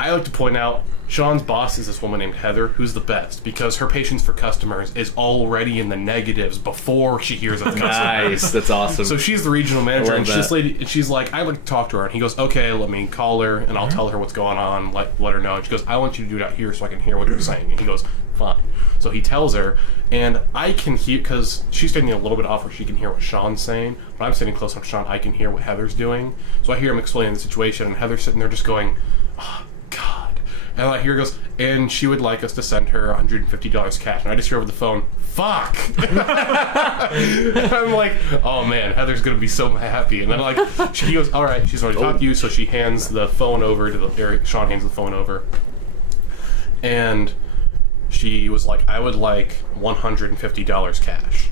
I like to point out, Sean's boss is this woman named Heather, who's the best, because her patience for customers is already in the negatives before she hears a customer. Nice. That's awesome. So she's the regional manager, love and this lady, and she's like, I like to talk to her, and he goes, okay, let me call her, and I'll tell her what's going on, let her know. And she goes, I want you to do it out here so I can hear what you're saying. And he goes, fine. So he tells her, and I can hear, because she's standing a little bit off where she can hear what Sean's saying, but I'm sitting close enough to Sean, I can hear what Heather's doing. So I hear him explaining the situation, and Heather's sitting there just going, oh, God. And I hear goes, and she would like us to send her $150 cash. And I just hear over the phone, fuck! And I'm like, oh man, Heather's gonna be so happy. And then like, he goes, all right, she's already talked to you, so she hands the phone over to Sean hands the phone over. And she was like, I would like $150 cash.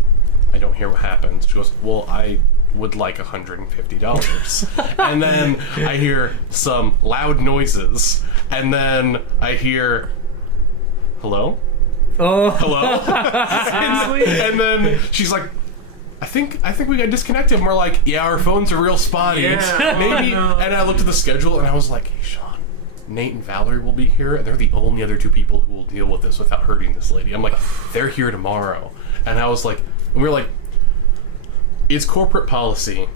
I don't hear what happens. She goes, well, I would like $150. And then I hear some loud noises. And then I hear, hello? Oh. Hello? And then she's like, I think we got disconnected. And we're like, yeah, our phones are real spotty. Yeah. Maybe. And I looked at the schedule and I was like, hey, Sean, Nate and Valerie will be here, and they're the only other 2 people who will deal with this without hurting this lady. I'm like, they're here tomorrow. And I was like, and we were like, it's corporate policy.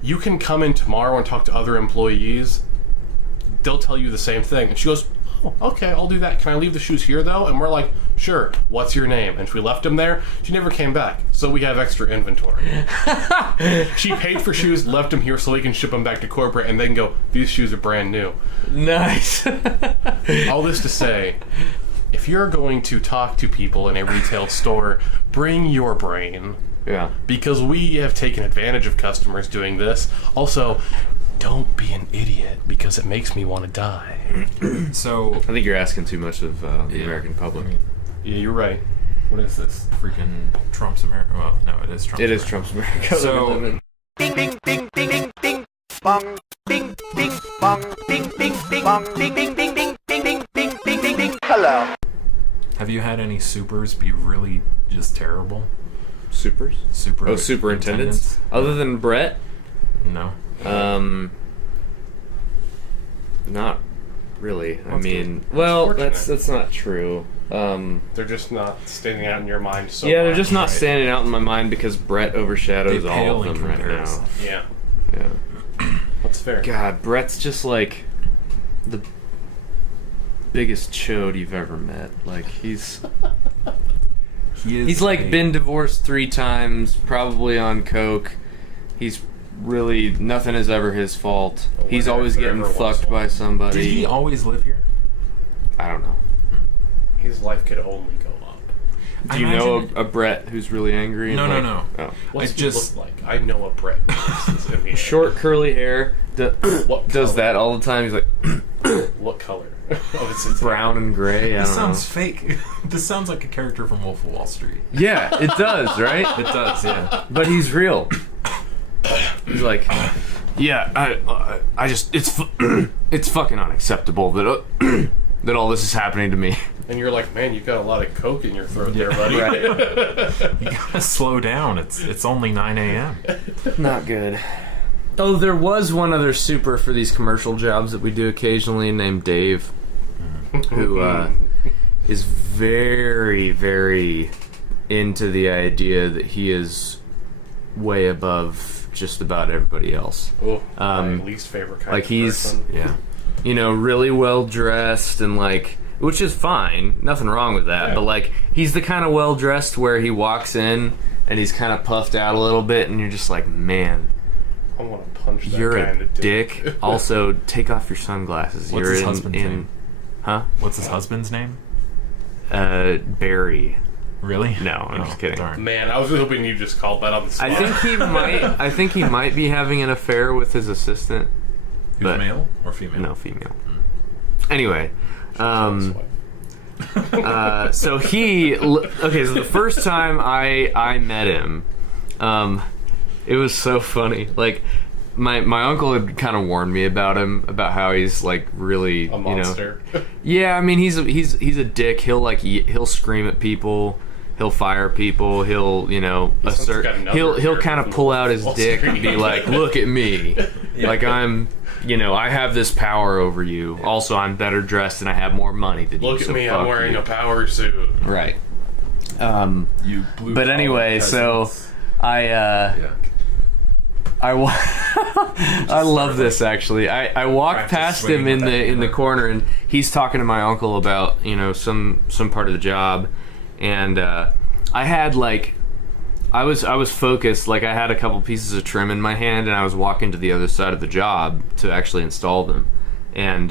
You can come in tomorrow and talk to other employees. They'll tell you the same thing. And she goes, oh, okay, I'll do that. Can I leave the shoes here, though? And we're like, sure. What's your name? And we left them there. She never came back. So we have extra inventory. She paid for shoes, left them here so we can ship them back to corporate, and they can go, these shoes are brand new. Nice. All this to say, if you're going to talk to people in a retail store, bring your brain. Yeah. Because we have taken advantage of customers doing this. Also, don't be an idiot because it makes me want to die. So I think you're asking too much of the American public. Yeah, you're right. What is this? freaking Trump's America. Well, no, it is Trump's It is America. Trump's America. So- Ding ding ding ding ding ding bong ding ding bong ding ding ding bong ding ding ding ding ding ding ding ding ding ding. Hello. Have you had any supers be really just terrible? Supers? Superintendents? Other than Brett? No. Not really. I That's mean, good. well, Fortunate. that's not true. They're just not standing out in your mind so Yeah, they're much. just not Right. standing out in my mind because Brett overshadows They all pale of in them right now. comparison. Yeah, Yeah. that's fair. God, Brett's just like the biggest chode you've ever met. Like he's He's like been divorced 3 times, probably on coke. He's really nothing is ever his fault. Well, He's whatever, always getting whatever was fucked by somebody. Did he always live here? I don't know. His life could only go up. Do you know a Brett who's really angry? And No, like, no. Oh. What's I he just- look like? I know a Brett. Short curly hair. What Does color? that all the time. He's like What color? Oh, it's brown and gray. I This don't sounds fake. This sounds like a character from Wolf of Wall Street. know. Yeah, it does, right? It does, yeah. But he's real. He's like, yeah, I just it's fucking unacceptable that that all this is happening to me. And you're like, man, you've got a lot of coke in your throat there, buddy. You gotta slow down. It's only 9 a.m. Not good. Oh, there was one other super for these commercial jobs that we do occasionally named Dave, who is very, very into the idea that he is way above just about everybody else. Oh, my least favorite kind like of he's, person. yeah, you know, really well dressed and like, which is fine, nothing wrong with that. Yeah. But like, he's the kind of well dressed where he walks in and he's kind of puffed out a little bit, and you're just like, man, I want to punch that you're guy in the a dick. Also, take off your sunglasses. What's you're his husband's name? Huh? What's his husband's name? Barry. Really? No, I'm just kidding. Darn. Man, I was really hoping you just called that on the spot. I think he might be having an affair with his assistant. Who's But- male or female? No, female. Anyway, so so the first time I met him, it was so funny. Like, my uncle had kind of warned me about him, about how he's like really a monster. Yeah, I mean he's a dick. He'll scream at people. He'll fire people. He'll assert. He'll kind of pull out his dick and be like, "Look at me, like I'm." I have this power over you. Also, I'm better dressed and I have more money than you. Look at so me, fuck I'm wearing you. a power suit. Right. You blue But anyway, so I love this actually. I walked past him in the corner, and he's talking to my uncle about some part of the job, and I had like. I was focused, like I had a couple pieces of trim in my hand, and I was walking to the other side of the job to actually install them, and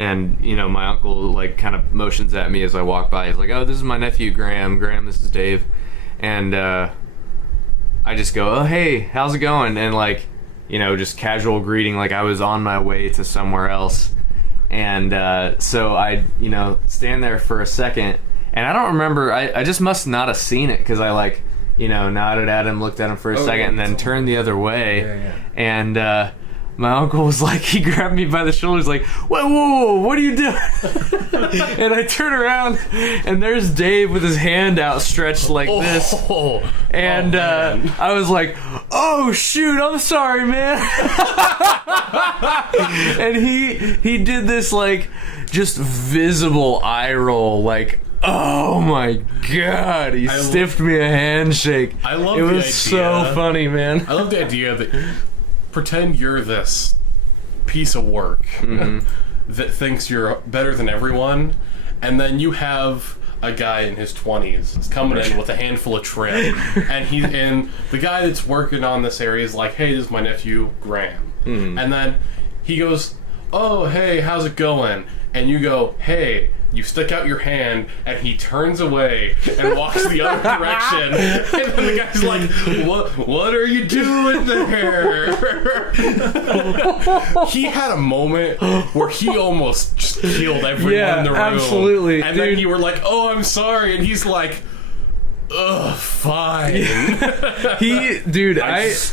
my uncle like kind of motions at me as I walk by. He's like, "Oh, this is my nephew Graham. Graham, this is Dave," and I just go, "Oh, hey, how's it going?" And like, just casual greeting, like I was on my way to somewhere else, and so I stand there for a second. And I don't remember, I just must not have seen it, because I nodded at him, looked at him for a second, and then turned the other way. Yeah. And my uncle was like, he grabbed me by the shoulders like, whoa, what are you doing? And I turn around, and there's Dave with his hand outstretched like this. And I was like, oh shoot, I'm sorry, man. And he did this like just visible eye roll, like, oh my god, he stiffed me a handshake. I love it. The was idea. so funny, man. I love the idea that pretend you're this piece of work that thinks you're better than everyone, and then you have a guy in his 20s coming in with a handful of trim, and the guy that's working on this area is like, hey, this is my nephew Graham, and then he goes, oh, hey, how's it going? And you go, hey. You stick out your hand, and he turns away and walks the other direction. And then the guy's like, "What are you doing there?" He had a moment where he almost just killed everyone in the room. Absolutely, and dude. then you were like, "Oh, I'm sorry," and he's like, ugh, fine.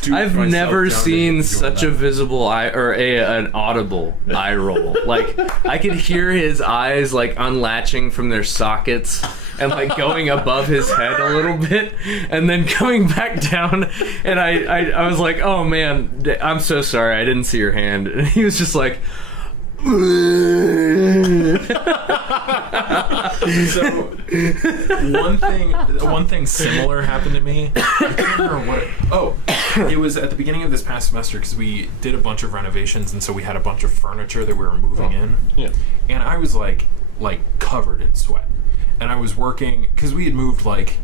I've never seen such a visible eye or an audible eye roll. Like I could hear his eyes like unlatching from their sockets and like going above his head a little bit and then coming back down. And I was like, oh man, I'm so sorry, I didn't see your hand. And he was just like. So one thing similar happened to me. I can't remember what. It was at the beginning of this past semester, because we did a bunch of renovations, and so we had a bunch of furniture that we were moving in. Yeah. And I was like covered in sweat, and I was working because we had moved like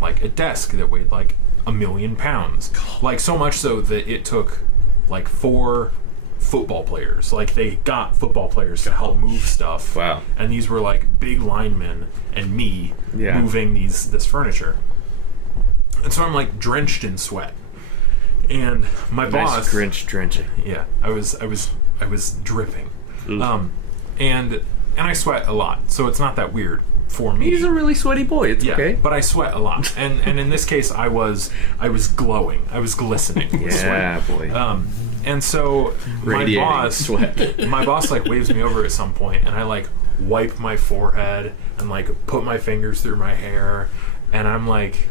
a desk that weighed like 1,000,000 pounds, like so much so that it took like 4 football players. Like they got football players to help move stuff. Wow. And these were like big linemen and me moving this furniture. And so I'm like drenched in sweat. And my boss drenching. Yeah, I was dripping. And I sweat a lot, so it's not that weird for me. He's a really sweaty boy. It's okay. But I sweat a lot. And in this case I was glowing. I was glistening with sweat. Boy. And so Radiating my boss like waves me over at some point, and I like wipe my forehead and like put my fingers through my hair, and I'm like,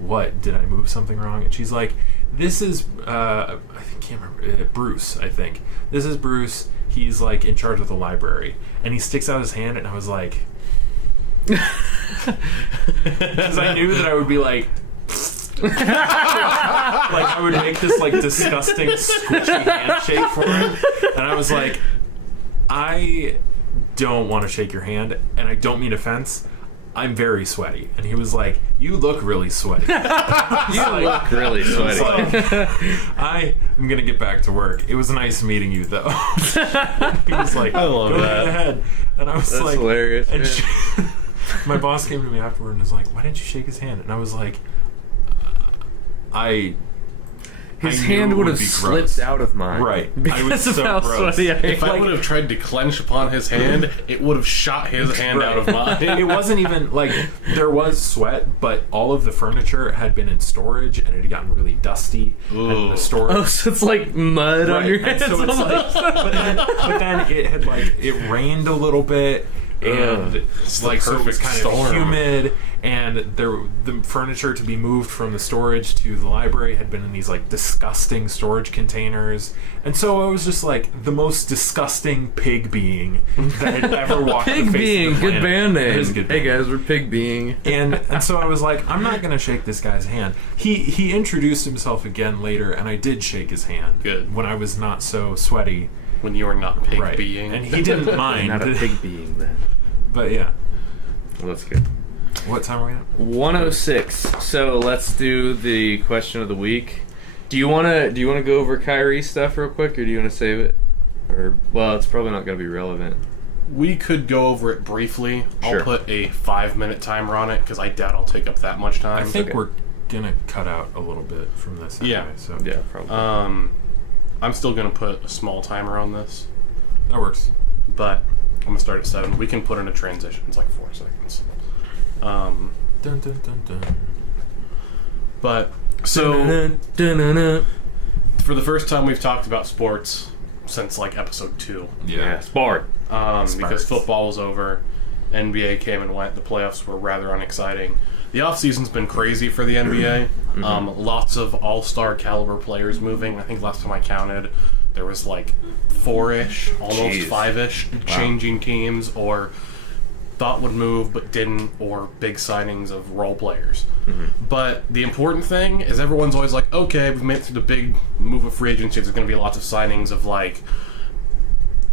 what, did I move something wrong? And she's like, this is I can't remember, Bruce, I think. This is Bruce. He's like in charge of the library, and he sticks out his hand, and I was like, because I knew that I would be like, like I would make this like disgusting squishy handshake for him, and I was like, I don't want to shake your hand, and I don't mean offense. I'm very sweaty. And he was like, you look really sweaty. You look really sweaty. I am going to get back to work. It was nice meeting you, though. He was like, I love go that. ahead. And I was That's like, hilarious. And Yeah. my boss came to me afterward and was like, why didn't you shake his hand? And I was like, His I knew hand it would would have be slipped gross. out of mine. Right. Because I was of so how gross. sweaty I am. If I would have tried to clench upon his hand, it would have shot his hand out of mine. It wasn't even like there was sweat, but all of the furniture had been in storage and it had gotten really dusty. And the storage. Oh, so it's like mud on your and hands. so it's like, but then it had like it rained a little bit, and like so it was perfect kind storm. of humid, and the furniture to be moved from the storage to the library had been in these like disgusting storage containers, and so I was just like the most disgusting pig being that had ever walked the Pig face Being, of the good planet. band It name. is a good Hey band. guys, we're Pig Being. And so I was like, I'm not gonna shake this guy's hand. He introduced himself again later, and I did shake his hand. Good. When I was not so sweaty. When you are not pig Right. being. And he didn't mind. Not a Pig Being then. But yeah. Well, that's good. What time are we at? 106. So let's do the question of the week. Do you wanna go over Kyrie stuff real quick, or do you wanna save it? Or well, it's probably not gonna be relevant. We could go over it briefly. Sure. I'll put a 5-minute timer on it because I doubt I'll take up that much time. I think Okay. we're gonna cut out a little bit from this. Anyway, Yeah. So Yeah, probably. I'm still gonna put a small timer on this, that works. but I'm gonna start at 7. We can put in a transition. It's like 4 seconds. Dun dun dun dun. But so for the first time, we've talked about sports since like episode 2. Yeah, sport. Because football was over, NBA came and went. The playoffs were rather unexciting. The offseason's been crazy for the NBA. Lots of all-star caliber players moving. I think last time I counted, there was like 4-ish, almost Jeez. 5-ish changing teams, or thought would move but didn't, or big signings of role players. But the important thing is everyone's always like, okay, we've made it through the big move of free agency. There's going to be lots of signings of like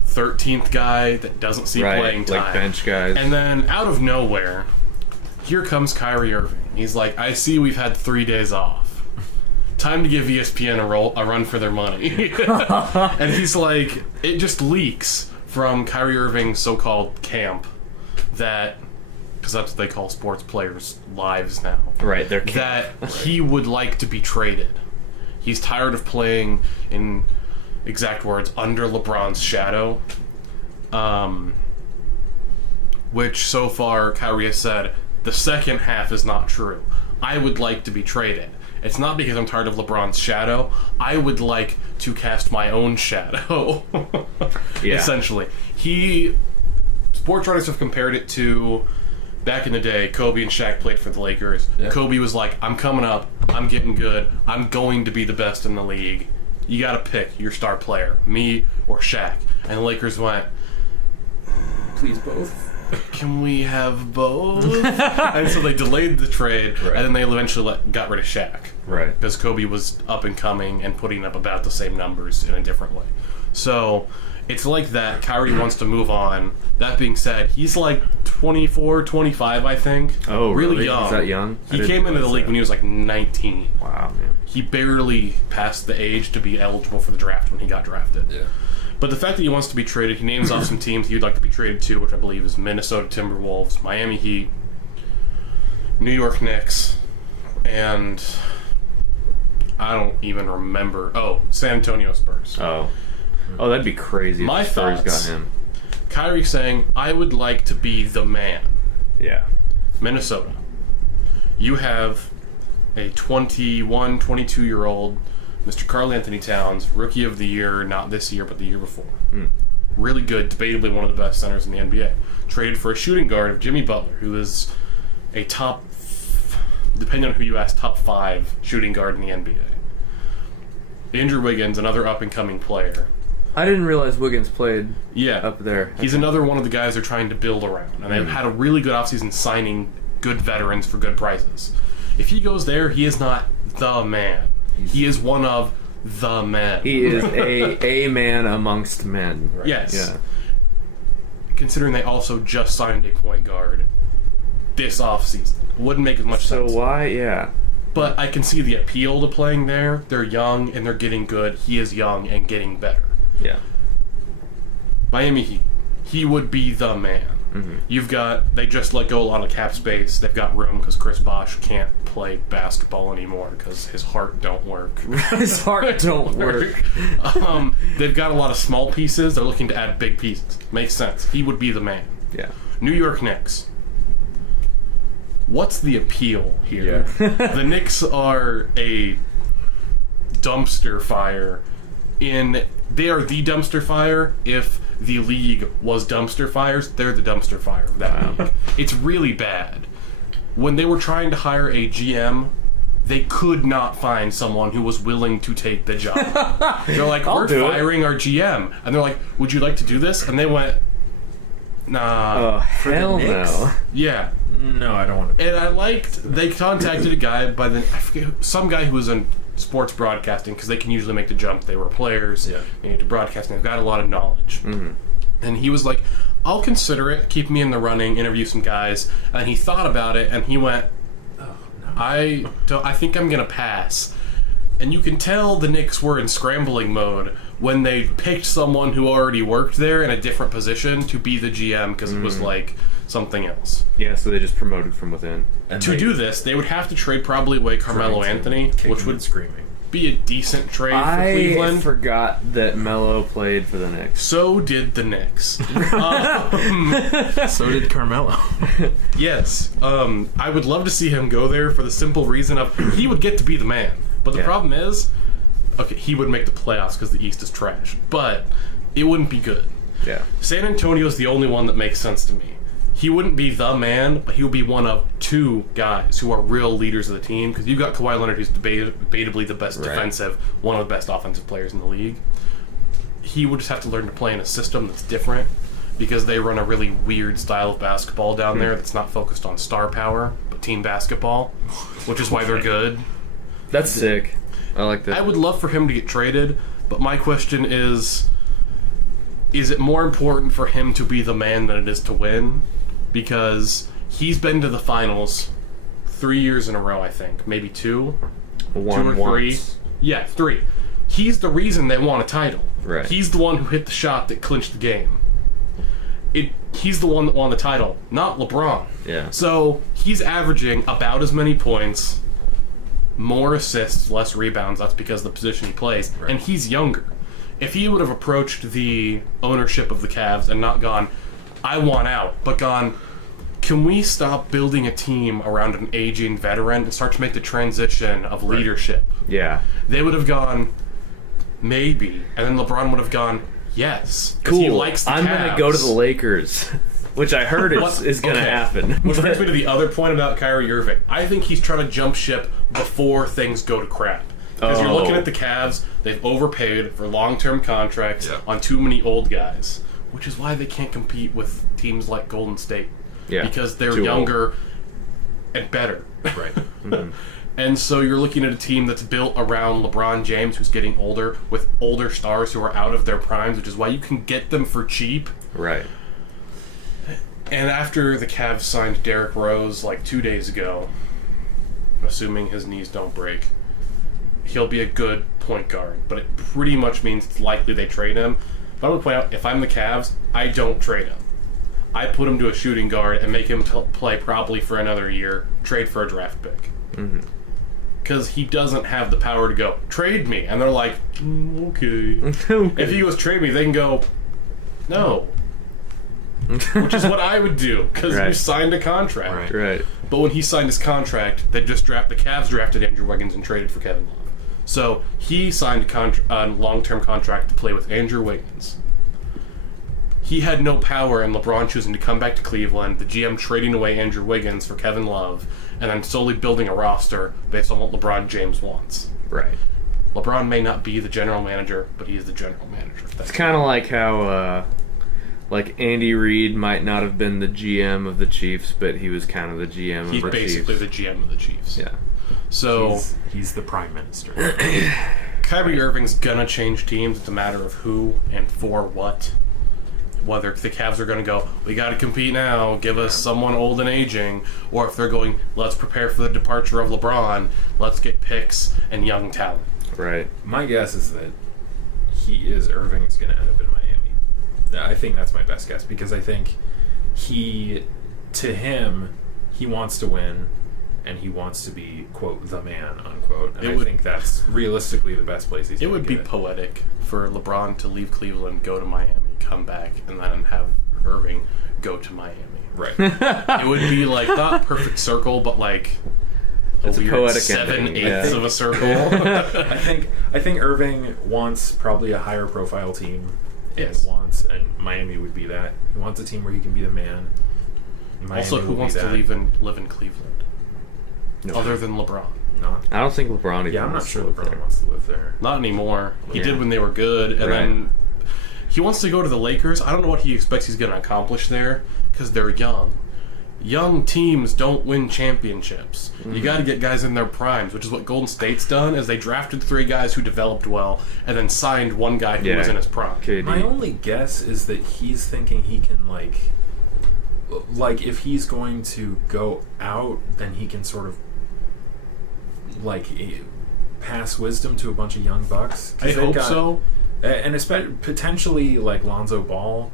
13th guy that doesn't see playing time. Like bench guys. And then out of nowhere, here comes Kyrie Irving. He's like, I see we've had 3 days off. Time to give ESPN a run for their money. And he's like, it just leaks from Kyrie Irving's so-called camp that, because that's what they call sports players' lives now, Right, they're that he would like to be traded. He's tired of playing, in exact words, under LeBron's shadow. Which so far Kyrie has said the second half is not true. I would like to be traded. It's not because I'm tired of LeBron's shadow. I would like to cast my own shadow. Yeah. Essentially. Sports writers have compared it to back in the day, Kobe and Shaq played for the Lakers. Yeah. Kobe was like, I'm coming up, I'm getting good, I'm going to be the best in the league. You gotta pick your star player, me or Shaq. And the Lakers went, Please both. can we have both? And so they delayed the trade, Right. and then they eventually got rid of Shaq. Right. Because Kobe was up and coming and putting up about the same numbers in a different way. So it's like that. Kyrie wants to move on. That being said, he's like 24, 25, I think. Oh, really? young. Is that young? I He didn't came into the realize league that. when he was like 19. Wow, man. He barely passed the age to be eligible for the draft when he got drafted. Yeah. But the fact that he wants to be traded, he names off some teams he would like to be traded to, which I believe is Minnesota Timberwolves, Miami Heat, New York Knicks, and I don't even remember. Oh, San Antonio Spurs. Oh, that'd be crazy. My if the Spurs thoughts. got him. Kyrie saying, I would like to be the man. Yeah. Minnesota. You have a 21, 22-year-old Mr. Karl Anthony Towns, rookie of the year, not this year, but the year before. Really good, debatably one of the best centers in the NBA. Traded for a shooting guard of Jimmy Butler, who is a top, depending on who you ask, top 5 shooting guard in the NBA. Andrew Wiggins, another up-and-coming player. I didn't realize Wiggins played Yeah. up there. He's another one of the guys they're trying to build around. And they've had a really good offseason signing good veterans for good prices. If he goes there, he is not the man. He is one of the men. He is a man amongst men. Right. Yes. Yeah. Considering they also just signed a point guard this offseason. Wouldn't make as much sense. So why? Yeah. But I can see the appeal to playing there. They're young and they're getting good. He is young and getting better. Yeah. Miami Heat. He would be the man. Mm-hmm. They just let go a lot of cap space. They've got room because Chris Bosh can't play basketball anymore because his heart don't work. His heart don't work. They've got a lot of small pieces. They're looking to add big pieces. Makes sense. He would be the man. Yeah. New York Knicks. What's the appeal here? The Knicks are a dumpster fire. They are the dumpster fire. If the league was dumpster fires, they're the dumpster fire of that league. It's really bad. When they were trying to hire a GM, they could not find someone who was willing to take the job. They're like, we're firing our GM. And they're like, would you like to do this? And they went, nah. Oh, hell no. Yeah. No, I don't want to. And they contacted a guy I forget, some guy who was in sports broadcasting, because they can usually make the jump. They were players. Yeah. They need to broadcast, and they've got a lot of knowledge. Mm-hmm. And he was like, I'll consider it, keep me in the running, interview some guys. And he thought about it, and he went, oh, no. I think I'm going to pass. And you can tell the Knicks were in scrambling mode when they picked someone who already worked there in a different position to be the GM, because it was like something else. Yeah, so they just promoted from within. And To do this, they would have to trade probably away Carmelo Anthony, which would screaming. be a decent trade for Cleveland. I forgot that Melo played for the Knicks. So did the Knicks. So did Carmelo. Yes. I would love to see him go there for the simple reason of he would get to be the man. But the problem is, okay, he would make the playoffs because the East is trash. But it wouldn't be good. Yeah. San Antonio is the only one that makes sense to me. He wouldn't be the man, but he would be one of two guys who are real leaders of the team. Because you've got Kawhi Leonard, who's debatably the best defensive, one of the best offensive players in the league. He would just have to learn to play in a system that's different, because they run a really weird style of basketball down there that's not focused on star power, but team basketball, which is why they're good. That's sick. I like that. I would love for him to get traded, but my question is it more important for him to be the man than it is to win? Because he's been to the finals 3 years in a row, I think. Maybe two? One 2 or 3. once. Yeah, 3. He's the reason they won a title. Right. He's the one who hit the shot that clinched the game. He's the one that won the title, not LeBron. Yeah. So he's averaging about as many points, more assists, less rebounds. That's because of the position he plays. Right. And he's younger. If he would have approached the ownership of the Cavs and not gone, I want out, but gone, can we stop building a team around an aging veteran and start to make the transition of leadership? Yeah. They would have gone, maybe. And then LeBron would have gone, yes. 'Cause Cool. He likes the I'm Cavs. going to go to the Lakers, which I heard is going to Okay. happen. Which brings me to the other point about Kyrie Irving. I think he's trying to jump ship before things go to crap. Because you're looking at the Cavs, they've overpaid for long-term contracts on too many old guys, which is why they can't compete with teams like Golden State. Yeah. Because they're Too younger and better. Right. And so you're looking at a team that's built around LeBron James, who's getting older, with older stars who are out of their primes, which is why you can get them for cheap. Right. And after the Cavs signed Derrick Rose like 2 days ago, assuming his knees don't break, he'll be a good point guard. But it pretty much means it's likely they trade him. But I would point out, if I'm the Cavs, I don't trade him. I put him to a shooting guard and make him play probably for another year, trade for a draft pick. Because he doesn't have the power to go, trade me. And they're like, okay. If he goes, trade me, they can go, no. Which is what I would do, because you signed a contract. Right. But when he signed his contract, the Cavs drafted Andrew Wiggins and traded for Kevin Love. So he signed a long-term contract to play with Andrew Wiggins. He had no power in LeBron choosing to come back to Cleveland, the GM trading away Andrew Wiggins for Kevin Love, and then slowly building a roster based on what LeBron James wants. Right. LeBron may not be the general manager, but he is the general manager. It's kind of like how, like Andy Reid might not have been the GM of the Chiefs, but he was kind of the GM of the Chiefs. He's basically the GM of the Chiefs. Yeah. So he's the prime minister. Kyrie Irving's gonna change teams. It's a matter of who and for what. Whether the Cavs are going to go, we got to compete now, give us someone old and aging, or if they're going, let's prepare for the departure of LeBron, let's get picks and young talent. Right. My guess is that Irving is going to end up in Miami. I think that's my best guess, because I think he wants to win, and he wants to be, quote, the man, unquote. And I think that's realistically the best place he's going to get. It would be poetic for LeBron to leave Cleveland, go to Miami, come back, and then have Irving go to Miami. Right. It would be like, not perfect circle, but like it's a weird poetic 7/8 of a circle. I think Irving wants probably a higher profile team. Yes. And Miami would be that. He wants a team where he can be the man. Miami Also, who wants to live in Cleveland? No. Other than LeBron. I don't think LeBron even I'm not wants sure to live LeBron there. wants to live there. Not anymore. He Yeah. did when they were good, and then he wants to go to the Lakers. I don't know what he expects he's going to accomplish there, because they're young. Young teams don't win championships. You got to get guys in their primes, which is what Golden State's done, is they drafted 3 guys who developed well, and then signed 1 guy who was in his prime. KD. My only guess is that he's thinking he can, like if he's going to go out, then he can sort of, pass wisdom to a bunch of young bucks. I hope so. And especially potentially like Lonzo Ball.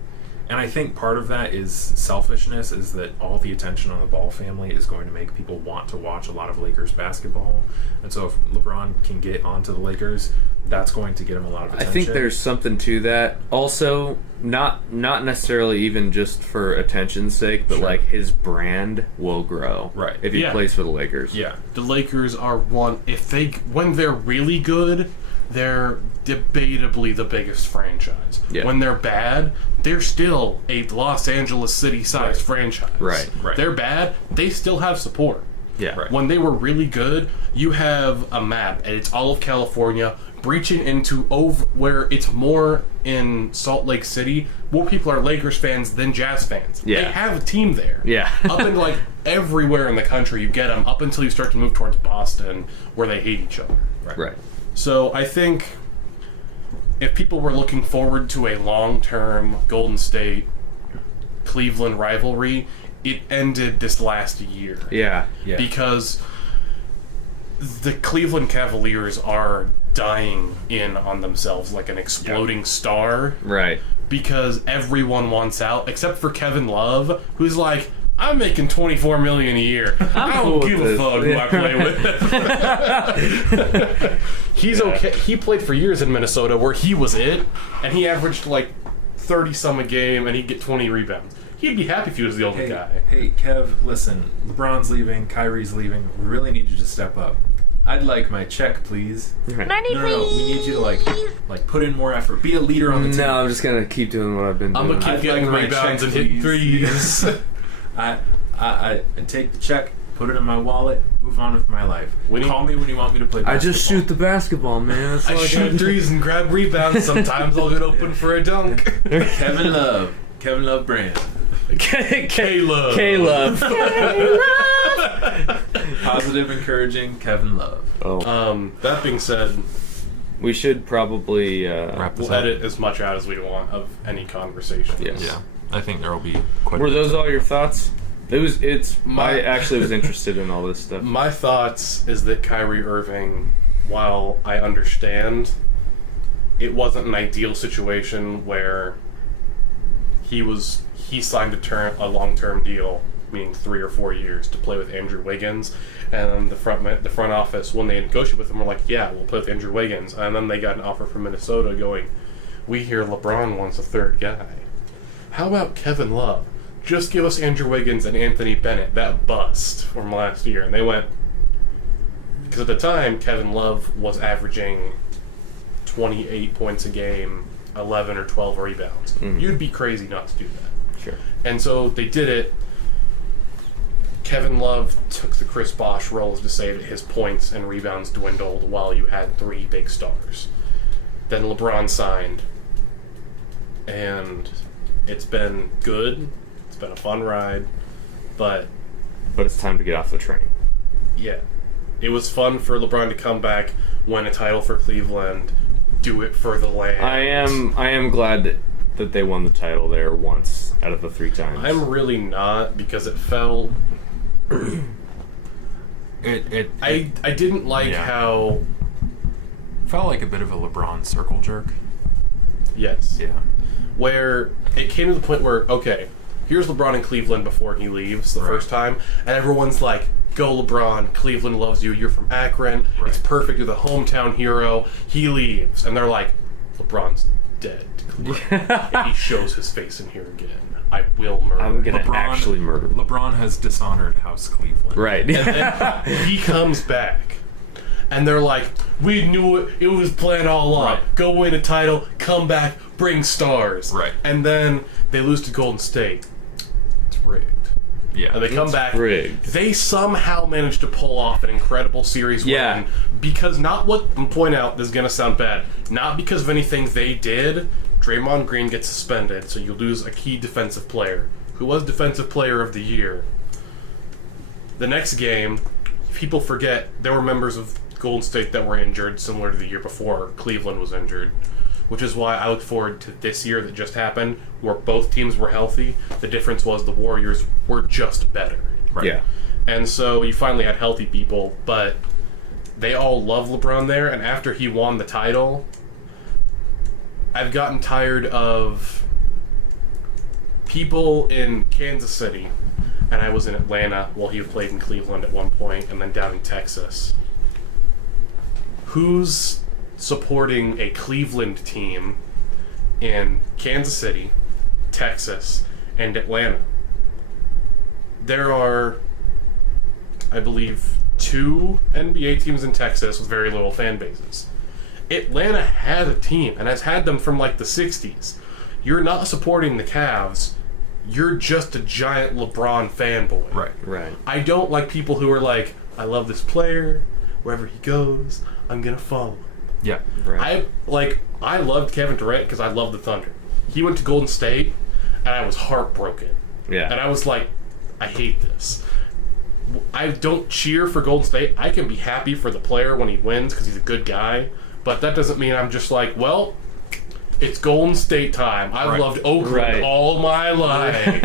And I think part of that is selfishness, is that all the attention on the Ball family is going to make people want to watch a lot of Lakers basketball. And so if LeBron can get onto the Lakers, that's going to get him a lot of attention. I think there's something to that. Also, not necessarily even just for attention's sake, but like his brand will grow. Right. If he plays for the Lakers. Yeah. The Lakers are when they're really good, they're debatably the biggest franchise. Yeah. When they're bad, they're still a Los Angeles city-sized franchise. Right. They're bad, they still have support. Yeah. Right. When they were really good, you have a map, and it's all of California, breaching into where it's more in Salt Lake City. More people are Lakers fans than Jazz fans. Yeah. They have a team there. Yeah. Up in everywhere in the country, you get them, up until you start to move towards Boston, where they hate each other. Right. So I think if people were looking forward to a long-term Golden State Cleveland rivalry, it ended this last year. Yeah. Because the Cleveland Cavaliers are dying in on themselves like an exploding star. Right. Because everyone wants out, except for Kevin Love, who's like, I'm making $24 million a year. I don't give a fuck who I play with. He's okay. He played for years in Minnesota, where he was it, and he averaged 30 some a game, and he'd get 20 rebounds. He'd be happy if he was the older guy. Hey, Kev, listen. LeBron's leaving. Kyrie's leaving. We really need you to step up. I'd like my check, please. Right. No. We need you to put in more effort. Be a leader on the team. No, I'm just gonna keep doing what I've been doing. I'm gonna keep getting my rebounds check, and hitting please. threes. I take the check, put it in my wallet, move on with my life. Call me when you want me to play basketball. I just shoot the basketball, man. That's all I shoot got. threes and grab rebounds. Sometimes I'll get open for a dunk. Kevin Love brand. Caleb. Positive, encouraging Kevin Love. Oh. That being said, We should probably we'll edit as much out as we want of any conversation. Yes. Yeah, I think there will be quite. Were those all your thoughts? I actually was interested in all this stuff. My thoughts is that Kyrie Irving, while I understand, it wasn't an ideal situation where he signed a long-term deal, meaning 3 or 4 years, to play with Andrew Wiggins, and the front office, when they negotiated with him, were like, yeah, we'll play with Andrew Wiggins, and then they got an offer from Minnesota going, we hear LeBron wants a third guy. How about Kevin Love? Just give us Andrew Wiggins and Anthony Bennett, that bust from last year. And they went, because at the time, Kevin Love was averaging 28 points a game, 11 or 12 rebounds. You'd be crazy not to do that. Sure. And so they did it. Kevin Love took the Chris Bosh roles to say that his points and rebounds dwindled while you had 3 big stars. Then LeBron signed, and it's been good. It's been a fun ride, but it's time to get off the train. yeah, it was fun for LeBron to come back, win a title for Cleveland, do it for the land. I am glad that they won the title there once out of the 3 times. I'm really not, because it felt... I didn't like how... Felt like a bit of a LeBron circle jerk. Yes. Yeah. Where it came to the point where, okay, here's LeBron in Cleveland before he leaves the first time, and everyone's like, go LeBron, Cleveland loves you, you're from Akron, it's perfect, you're the hometown hero. He leaves, and they're like, LeBron's dead. If he shows his face in here again, I will murder him. I'm going to actually murder him. LeBron has dishonored House Cleveland. Right. And then he comes back, and they're like, we knew it, it was planned all along. Right. Go win a title, come back, bring stars. Right. And then they lose to Golden State. It's rigged. Yeah. And they come back. rigged. They somehow managed to pull off an incredible series win. Because not what, I'm pointing out, this is going to sound bad, not because of anything they did. Draymond Green gets suspended, so you lose a key defensive player, who was Defensive Player of the Year. The next game, people forget there were members of Golden State that were injured, similar to the year before Cleveland was injured, which is why I look forward to this year that just happened, where both teams were healthy. The difference was the Warriors were just better. Right. Yeah. And so you finally had healthy people, but they all love LeBron there, and after he won the title, I've gotten tired of people in Kansas City, and I was in Atlanta while he played in Cleveland at one point, and then down in Texas. Who's supporting a Cleveland team in Kansas City, Texas, and Atlanta? There are, I believe, 2 NBA teams in Texas with very little fan bases. Atlanta had a team and has had them from like the 60s. You're not supporting the Cavs. You're just a giant LeBron fanboy. Right. I don't like people who are like, I love this player. Wherever he goes, I'm going to follow him. Yeah. Right. I loved Kevin Durant because I loved the Thunder. He went to Golden State, and I was heartbroken. Yeah. And I was like, I hate this. I don't cheer for Golden State. I can be happy for the player when he wins because he's a good guy, but that doesn't mean I'm just like, well, it's Golden State time. I've loved Oakland all my life.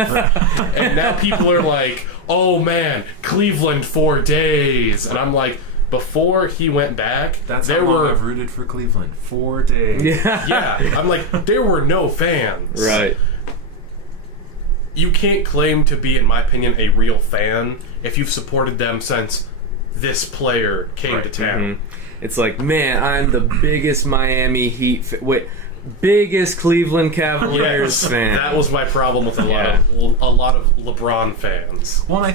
And now people are like, oh man, Cleveland 4 days. And I'm like, before he went back, That's how long I've rooted for Cleveland. 4 days. Yeah, I'm like, there were no fans. Right. You can't claim to be, in my opinion, a real fan if you've supported them since this player came to town. Mm-hmm. It's like, man, I'm the biggest Miami Heat biggest Cleveland Cavaliers fan. That was my problem with a lot of LeBron fans. Well, and I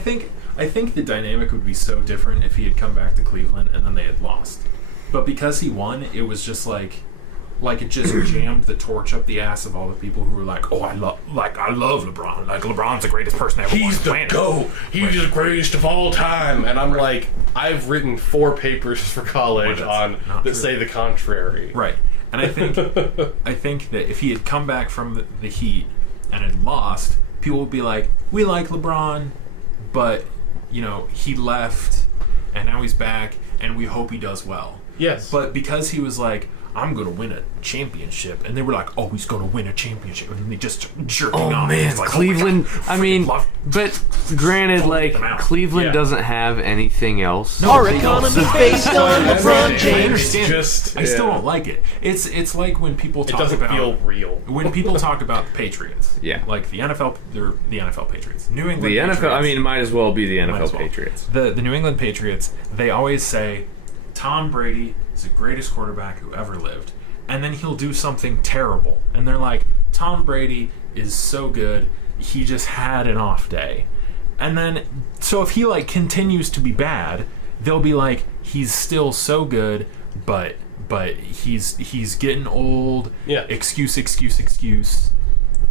think the dynamic would be so different if he had come back to Cleveland and then they had lost. But because he won, it was just like it just jammed the torch up the ass of all the people who were like, oh, I love LeBron. Like, LeBron's the greatest person ever. He's the GOAT. He's the greatest of all time. And I'm like, I've written 4 papers for college that say the contrary. Right. And I think that if he had come back from the Heat and had lost, people would be like, we like LeBron, but, you know, he left and now he's back and we hope he does well. Yes. But because he was like, I'm going to win a championship, and they were like, oh, he's going to win a championship, and they just jerking off. Oh man, like, Cleveland. Oh I mean, but granted, like Cleveland doesn't have anything else. Our economy based on LeBron I James. understand. I still don't like it. It's like when people talk It doesn't about feel real. when people talk about the Patriots. Yeah. Like the NFL, they're the NFL Patriots. New England The Patriots, NFL. I mean, might as well be the might NFL as well. Patriots. The New England Patriots, they always say Tom Brady is the greatest quarterback who ever lived. And then he'll do something terrible. And they're like, Tom Brady is so good, he just had an off day. And then, so if he, like, continues to be bad, they'll be like, he's still so good, but he's getting old. Yeah. Excuse.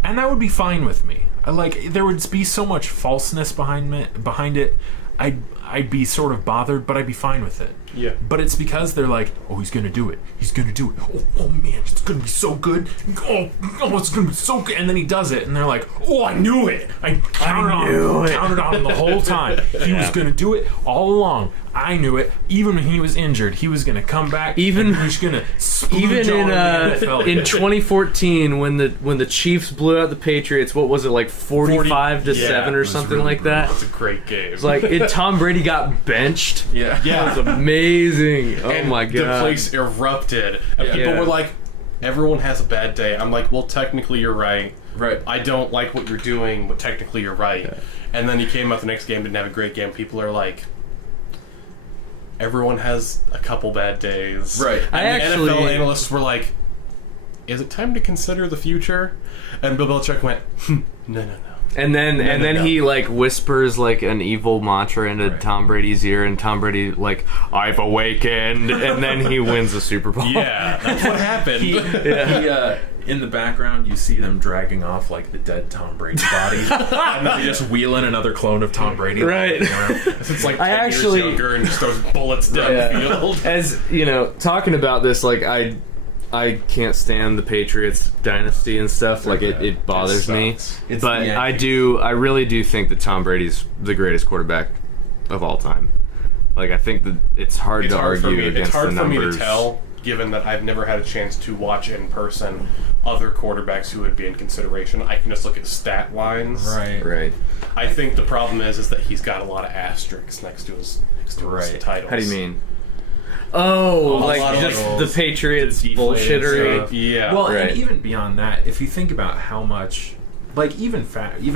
and that would be fine with me. There would be so much falseness behind it. I'd be sort of bothered, but I'd be fine with it. Yeah. But it's because they're like, oh, he's gonna do it. He's gonna do it. Oh man, it's gonna be so good. Oh, it's gonna be so good. And then he does it, and they're like, oh, I knew it. I counted on him the whole time. He was gonna do it all along. I knew it. Even when he was injured, he was gonna come back. Even he was gonna even in 2014 when the Chiefs blew out the Patriots, what was it, like 45-7 or something like that? It's a great game. It's like Tom Brady got benched. Yeah. It was amazing. Oh and my god. The place erupted. And people were like, everyone has a bad day. I'm like, well, technically you're right. Right. I don't like what you're doing, but technically you're right. Yeah. And then he came out the next game, didn't have a great game. People are like, everyone has a couple bad days. Right. And the NFL analysts were like, is it time to consider the future? And Bill Belichick went, no. And then he like whispers like an evil mantra into Tom Brady's ear, and Tom Brady like, I've awakened, and then he wins the Super Bowl. Yeah, that's what happened. He in the background, you see them dragging off like the dead Tom Brady body, and then just wheeling another clone of Tom Brady. Right. It's like 10 years younger and just throws bullets down the field. As you know, talking about this, like I can't stand the Patriots dynasty and stuff. Like it bothers me. But I really do think that Tom Brady's the greatest quarterback of all time. Like I think that it's hard to argue against the numbers. It's hard for me to tell, given that I've never had a chance to watch in person other quarterbacks who would be in consideration. I can just look at stat lines. Right. I think the problem is that he's got a lot of asterisks next to his titles. How do you mean? Oh, like just the Patriots bullshittery. Yeah. Well, and even beyond that, if you think about how much, like even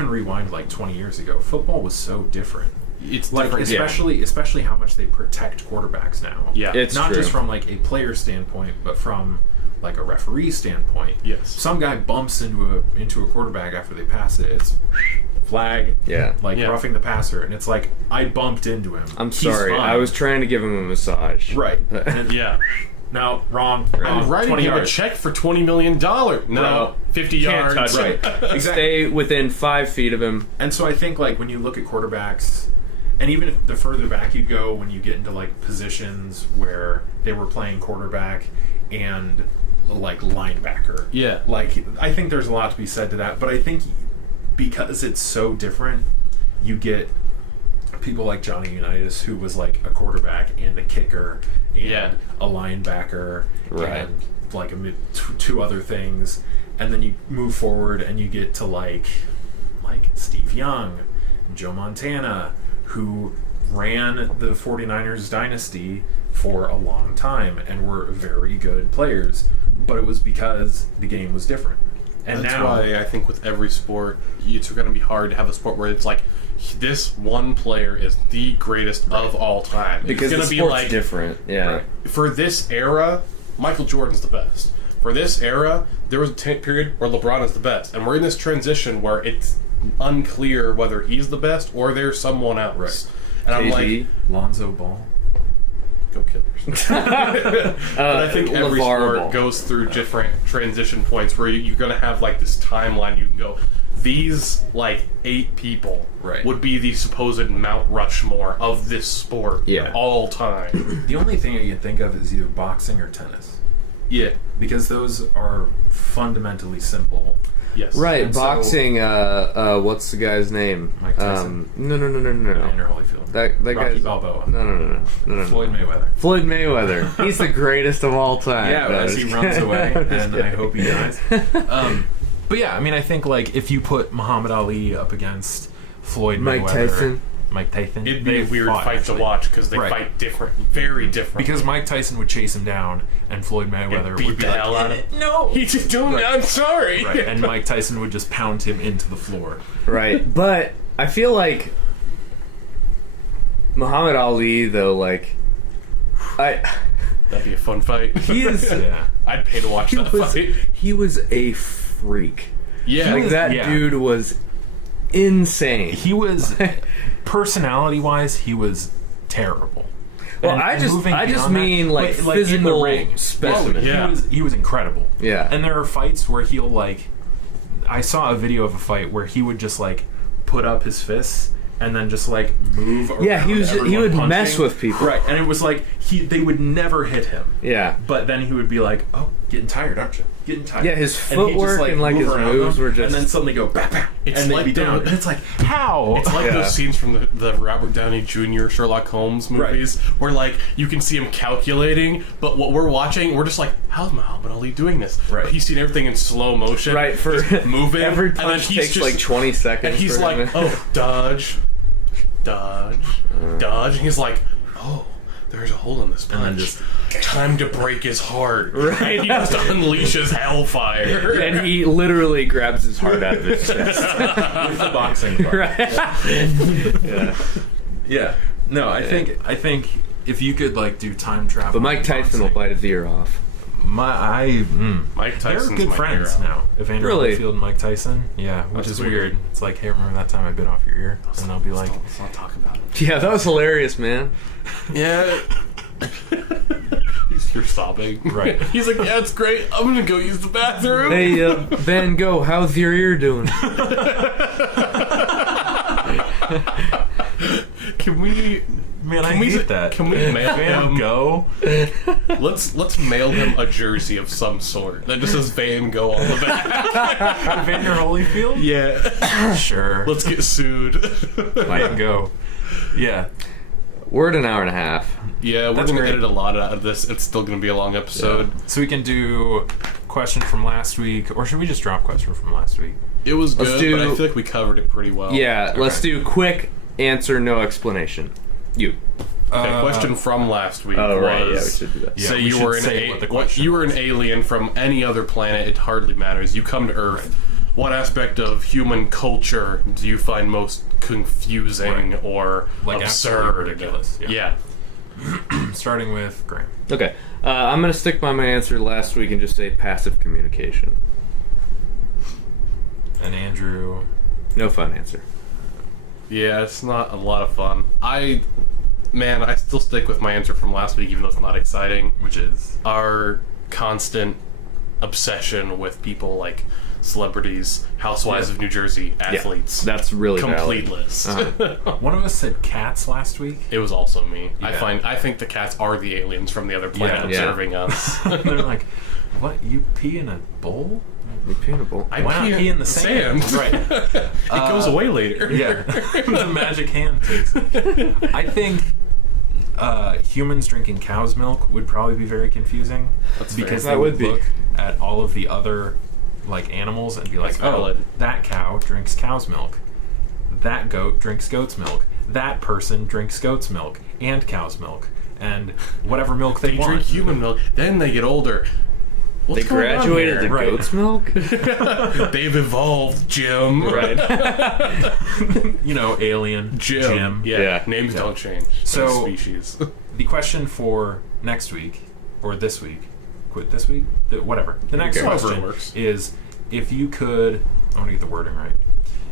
rewind like 20 years ago, football was so different. It's like different, especially how much they protect quarterbacks now. Yeah, it's not true. Just from like a player standpoint, but from like a referee standpoint. Yes. Some guy bumps into a quarterback after they pass it. It's flag. Yeah. Roughing the passer, and it's like I bumped into him. I'm sorry. I was trying to give him a massage. Right. Yeah. No, wrong. I'm writing him a check for $20 million. No, 50 yards. Touch right. Exactly. Stay within 5 feet of him. And so I think like when you look at quarterbacks, and even if the further back you go, when you get into like positions where they were playing quarterback and like linebacker. Yeah. Like I think there's a lot to be said to that, but I think because it's so different, you get people like Johnny Unitas, who was like a quarterback and a kicker and a linebacker and like two other things, and then you move forward and you get to like Steve Young, Joe Montana, who ran the 49ers dynasty for a long time and were very good players, but it was because the game was different. And that's now, why I think with every sport, it's going to be hard to have a sport where it's like this one player is the greatest of all time. Because it's the going to sport's be like different. Yeah. Right. For this era, Michael Jordan's the best. For this era, there was a period where LeBron is the best, and we're in this transition where it's unclear whether he's the best or there's someone else. Right. And I'm KD, like, Lonzo Ball. Go Killers. But I think every LeVar sport Ball. goes through different transition points where you're going to have like this timeline. You can go, these like 8 people would be the supposed Mount Rushmore of this sport all time. The only thing I can think of is either boxing or tennis. Yeah. Because those are fundamentally simple. Yes. Right, And boxing. What's the guy's name? Mike Tyson. No. Evander Holyfield. That Rocky guy's Balboa. No. Floyd Mayweather. Floyd Mayweather. He's the greatest of all time. Yeah, as he runs away, and I hope he dies. But yeah, I mean, I think like if you put Muhammad Ali up against Floyd Mayweather, Mike Tyson, It'd be a weird fight to watch because they fight very different. Because Mike Tyson would chase him down, and Floyd Mayweather beat would be the like, hell out of him. No, He just don't. I'm sorry. Right. And Mike Tyson would just pound him into the floor. Right, but I feel like Muhammad Ali, though, like That'd be a fun fight. he is. I'd pay to watch that fight. He was a freak. Yeah. Like that dude was insane. He was, personality-wise, he was terrible. Well, And I just beyond mean that, like but, physical in the ring. specimen. He was incredible. Yeah. And there are fights where he'll like, I saw a video of a fight where he would just like put up his fists and then just like move around. Yeah, he would punching. mess with people. Right, and it was like they would never hit him. Yeah. But then he would be like, "Oh, getting tired, aren't you? Getting tired." Yeah, his And he'd footwork and like move his around moves them, were just. and then suddenly go bap bap, It's and they'd like be down. And it's like, how? It's like Yeah. those scenes from the Robert Downey Jr. Sherlock Holmes movies, where like you can see him calculating, but what we're watching, we're just like, how's Muhammad Ali doing this? Right. But he's seen everything in slow motion, Right, for just moving. every and then punch he's takes just, like 20 seconds. and he's for like, him. oh, dodge, dodge, and he's like, oh, there's a hole in this And then punch. Time to break his heart. Right. And he just unleashes hellfire. And he literally grabs his heart out of his chest. with the boxing glove. Right. Yeah. Yeah. No, I think if you could like do time travel. But Mike Tyson will bite his ear off. Mike They're Tyson's good my friends hero. now. Evander Really? Holyfield and Mike Tyson. Yeah, which That's is weird. weird. It's like, hey, remember that time I bit off your ear? And they'll be like, Let's not talk about it. Yeah, that was hilarious, man. Yeah. You're sobbing. Right. He's like, yeah, it's great. I'm going to go use the bathroom. Hey, Van Gogh, how's your ear doing? Can we... man, I Can we, hate that. can we mail Van him... Gogh? Let's mail him a jersey of some sort that just says Van Gogh on the back. Evander Holyfield? Yeah. Sure. Let's get sued. Van Gogh. Yeah. We're at an hour and a half. Yeah, we're That's going to great. edit a lot out of this. It's still going to be a long episode. So we can do question from last week, or should we just drop question from last week? It was Let's good, do- but I feel like we covered it pretty well. Yeah, Okay. let's do quick answer, no explanation. You. Okay, question from last week Oh, right. Yeah, we was... should do that. Yeah, Say we you should were say what the question you were an was. alien from any other planet. It hardly matters. You come to Earth. What aspect of human culture do you find most confusing Right. or Like absurd? absolutely ridiculous, yeah. Starting with Graham. Okay. I'm going to stick by my answer last week and just say passive communication. And Andrew. No fun answer. Yeah, it's not a lot of fun. I still stick with my answer from last week, even though it's not exciting. Which is? Our constant obsession with people like celebrities, housewives of New Jersey, athletes. Yeah, that's really complete valid. list. One of us said cats last week. It was also me. Yeah. I think the cats are the aliens from the other planet Yeah. observing us. They're like, what? You pee in a bowl? Repeatable. I Why not pee in the sand? Right. it goes away later. Yeah. The magic hand takes it. I think humans drinking cow's milk would probably be very confusing. That's fair. because That they would would be. look at all of the other like animals and be like, That's oh, valid. that cow drinks cow's milk. That goat drinks goat's milk. That person drinks goat's milk and cow's milk and whatever milk they They want. drink human milk, then they get older. What's They going on graduated here? to Right. goat's milk? They've evolved, Jim. Right. You know, alien, Jim. Yeah. Yeah. Names don't change. So- Species. The question for next week, or this week, quit this week, whatever. The next Okay. However question it works. is, if you could, I want to get the wording right.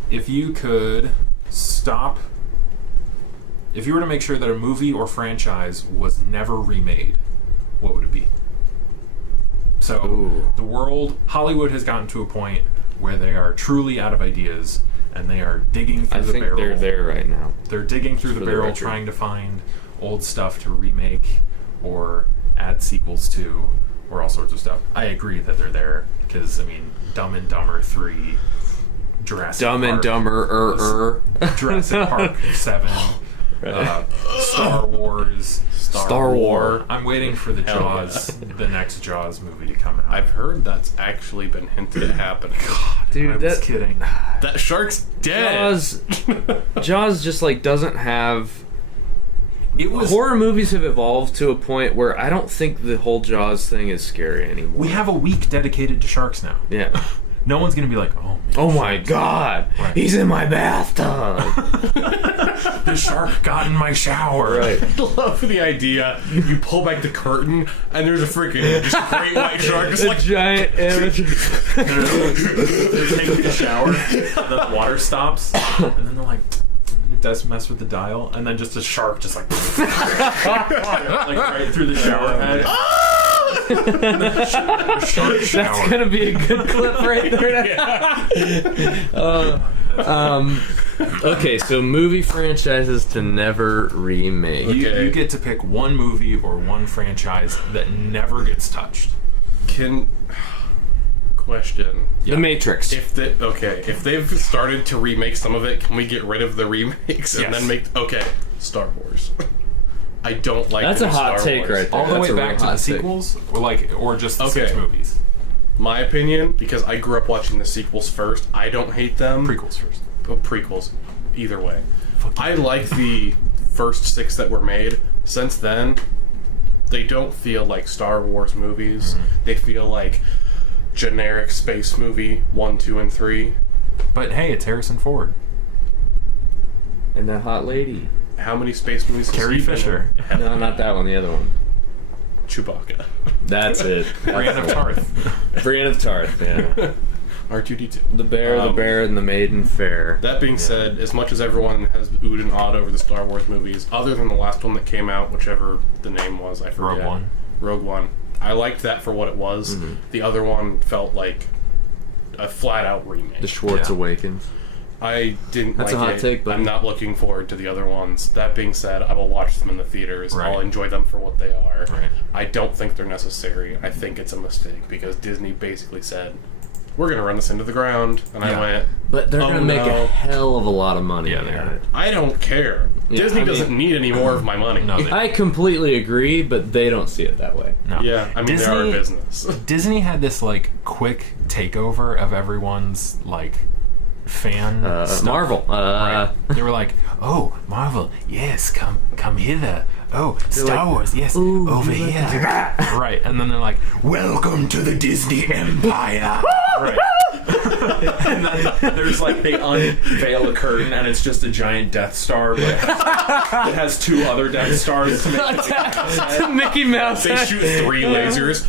If you could stop, if you were to make sure that a movie or franchise was never remade, what would it be? So, Ooh. the world, Hollywood has gotten to a point where they are truly out of ideas, and they are digging through I the think barrel. they're there right now. They're digging through the For the barrel, record. trying to find old stuff to remake or add sequels to, or all sorts of stuff. I agree that they're there because I mean, Dumb and Dumber 3, Jurassic Dumb Park, and Dumber, Jurassic Park 7, Star Wars, Star War. I'm waiting for the Hell Jaws, the next Jaws movie to come out. I've heard that's actually been hinted at happening. Dude, I was that kidding. That shark's dead. Jaws just like doesn't have. It was. Horror movies have evolved to a point where I don't think the whole Jaws thing is scary anymore. We have a week dedicated to sharks now. Yeah. No one's gonna be like, oh man. Oh my sharks. god! Right. He's in my bathtub! The shark got in my shower. Right. I love the idea. You pull back the curtain and there's a freaking just great white shark just A like giant amateur. They take the shower, and then the water stops, and then they're like, it does mess with the dial, and then just a shark just like right through the shower head. Shark That's shower. gonna be a good clip right there. Okay, so movie franchises to never remake. You get to pick one movie or one franchise that never gets touched. Question. The Matrix. If they've started to remake some of it, can we get rid of the remakes and Yes. then make Star Wars? I don't like That's the a hot Star take Wars. right there. All the That's way a back real to the hot take. sequels, or just the Okay. 6 movies. My opinion, because I grew up watching the sequels first, I don't hate them. Prequels first. Prequels. Either way. I like the first 6 that were made. Since then, they don't feel like Star Wars movies. They feel like generic space movie 1, 2, and 3. But hey, it's Harrison Ford. And that hot lady. How many space movies has Carrie he been Fisher. in? No, not that one. The other one. Chewbacca. That's it. Brienne of Tarth. Brienne of Tarth. Yeah. R2-D2. The bear, and the maiden fair. That being said, as much as everyone has oohed and awed over the Star Wars movies, other than the last one that came out, whichever the name was, I forget. Rogue One. I liked that for what it was. The other one felt like a flat-out remake. The Schwartz Yeah. Awakens. I didn't That's like a hot it. take, buddy. I'm not looking forward to the other ones. That being said, I will watch them in the theaters. Right. I'll enjoy them for what they are. Right. I don't think they're necessary. I think it's a mistake because Disney basically said, we're going to run this into the ground. And Yeah. I went, But they're Oh, gonna make no. a hell of a lot of money. Yeah, on they it. are. I don't care. Yeah, Disney I mean- doesn't need any more of my money. No, they- I completely agree, but they don't see it that way. No. Yeah, I mean, they are a business. Disney had this like quick takeover of everyone's like fan stuff. Marvel. Right. They were like, "Oh, Marvel, yes, come hither. Oh, Star like, Wars, yes, "Ooh, over you like here." Right, and then they're like, "Welcome to the Disney Empire." Right. And then there's like they unveil a curtain and it's just a giant Death Star that has 2 other Death Stars to make it like Mickey Mouse. They shoot 3 lasers.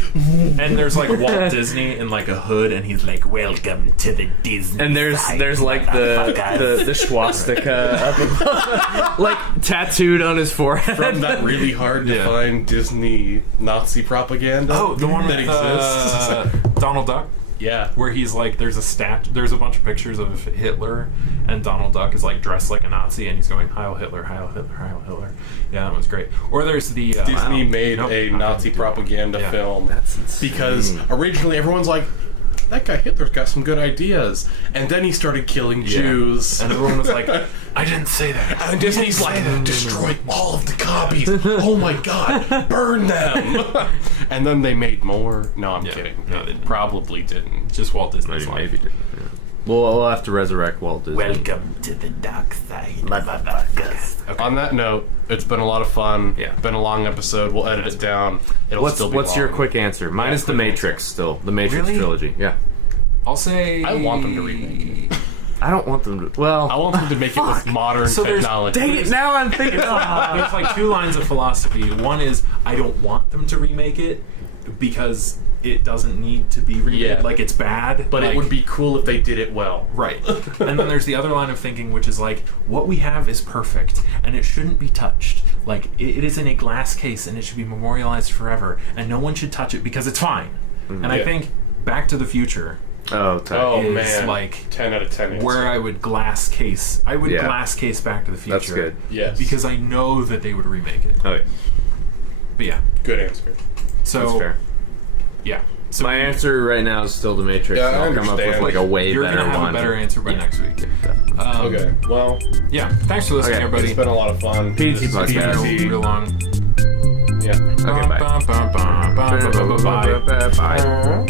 and there's like Walt Disney in like a hood, and he's like, "Welcome to the Disney." And there's like the swastika up above, like tattooed on his forehead. From that really hard to Yeah. find Disney Nazi propaganda. Oh, the one that with exists. Donald Duck, Yeah. where he's like, there's a bunch of pictures of Hitler, and Donald Duck is like dressed like a Nazi, and he's going, "Heil Hitler, Heil Hitler, Heil Hitler." Yeah, that was great. Or there's the Disney made Nope, a not Nazi gonna do that. propaganda Yeah. film That's insane. because originally everyone's like, that guy Hitler's got some good ideas, and then he started killing Jews. And everyone was like, "I didn't say that." And Disney's like, destroy all of the copies. Oh my god, burn them. And then they made more. No, I'm Yeah. kidding. No, they They didn't. probably didn't. Just Walt Disney's life. Maybe. Yeah. We'll have to resurrect Walt Disney. Welcome to the dark side, motherfuckers. Okay. On that note, it's been a lot of fun. Yeah. Been a long episode. We'll edit it down. It'll still be What's your long. quick answer? Mine is The quick Matrix still. The Matrix Really? trilogy. Yeah. I'll say I want them to remake it. I don't want them to. Well, I want them to make it with modern So there's- technology. dang it! Now I'm thinking. There's like 2 lines of philosophy. One is I don't want them to remake it because it doesn't need to be remade. Yeah. Like it's bad, But like, it would be cool if they did it well. right. And then there's the other line of thinking, which is like what we have is perfect and it shouldn't be touched. Like it is in a glass case and it should be memorialized forever, and no one should touch it because it's fine. And I Yeah. think Back to the Future Oh, tight. Oh is man, like 10 out of 10. where I would glass case. I would Yeah. glass case Back to the Future. That's good. Yes. Because I know that they would remake it. Oh, yeah. But yeah. Good answer. So That's fair. yeah. So My answer right now is still The Matrix. Yeah, and I I'll come up with understand. like a way you're better gonna have one. a better answer by next week. Okay. Well, Yeah. Thanks for listening, Okay. everybody. it's been a lot of fun. PDT This is Podcast. PDT. Real long. Yeah. Okay, bye. Bye. Bye.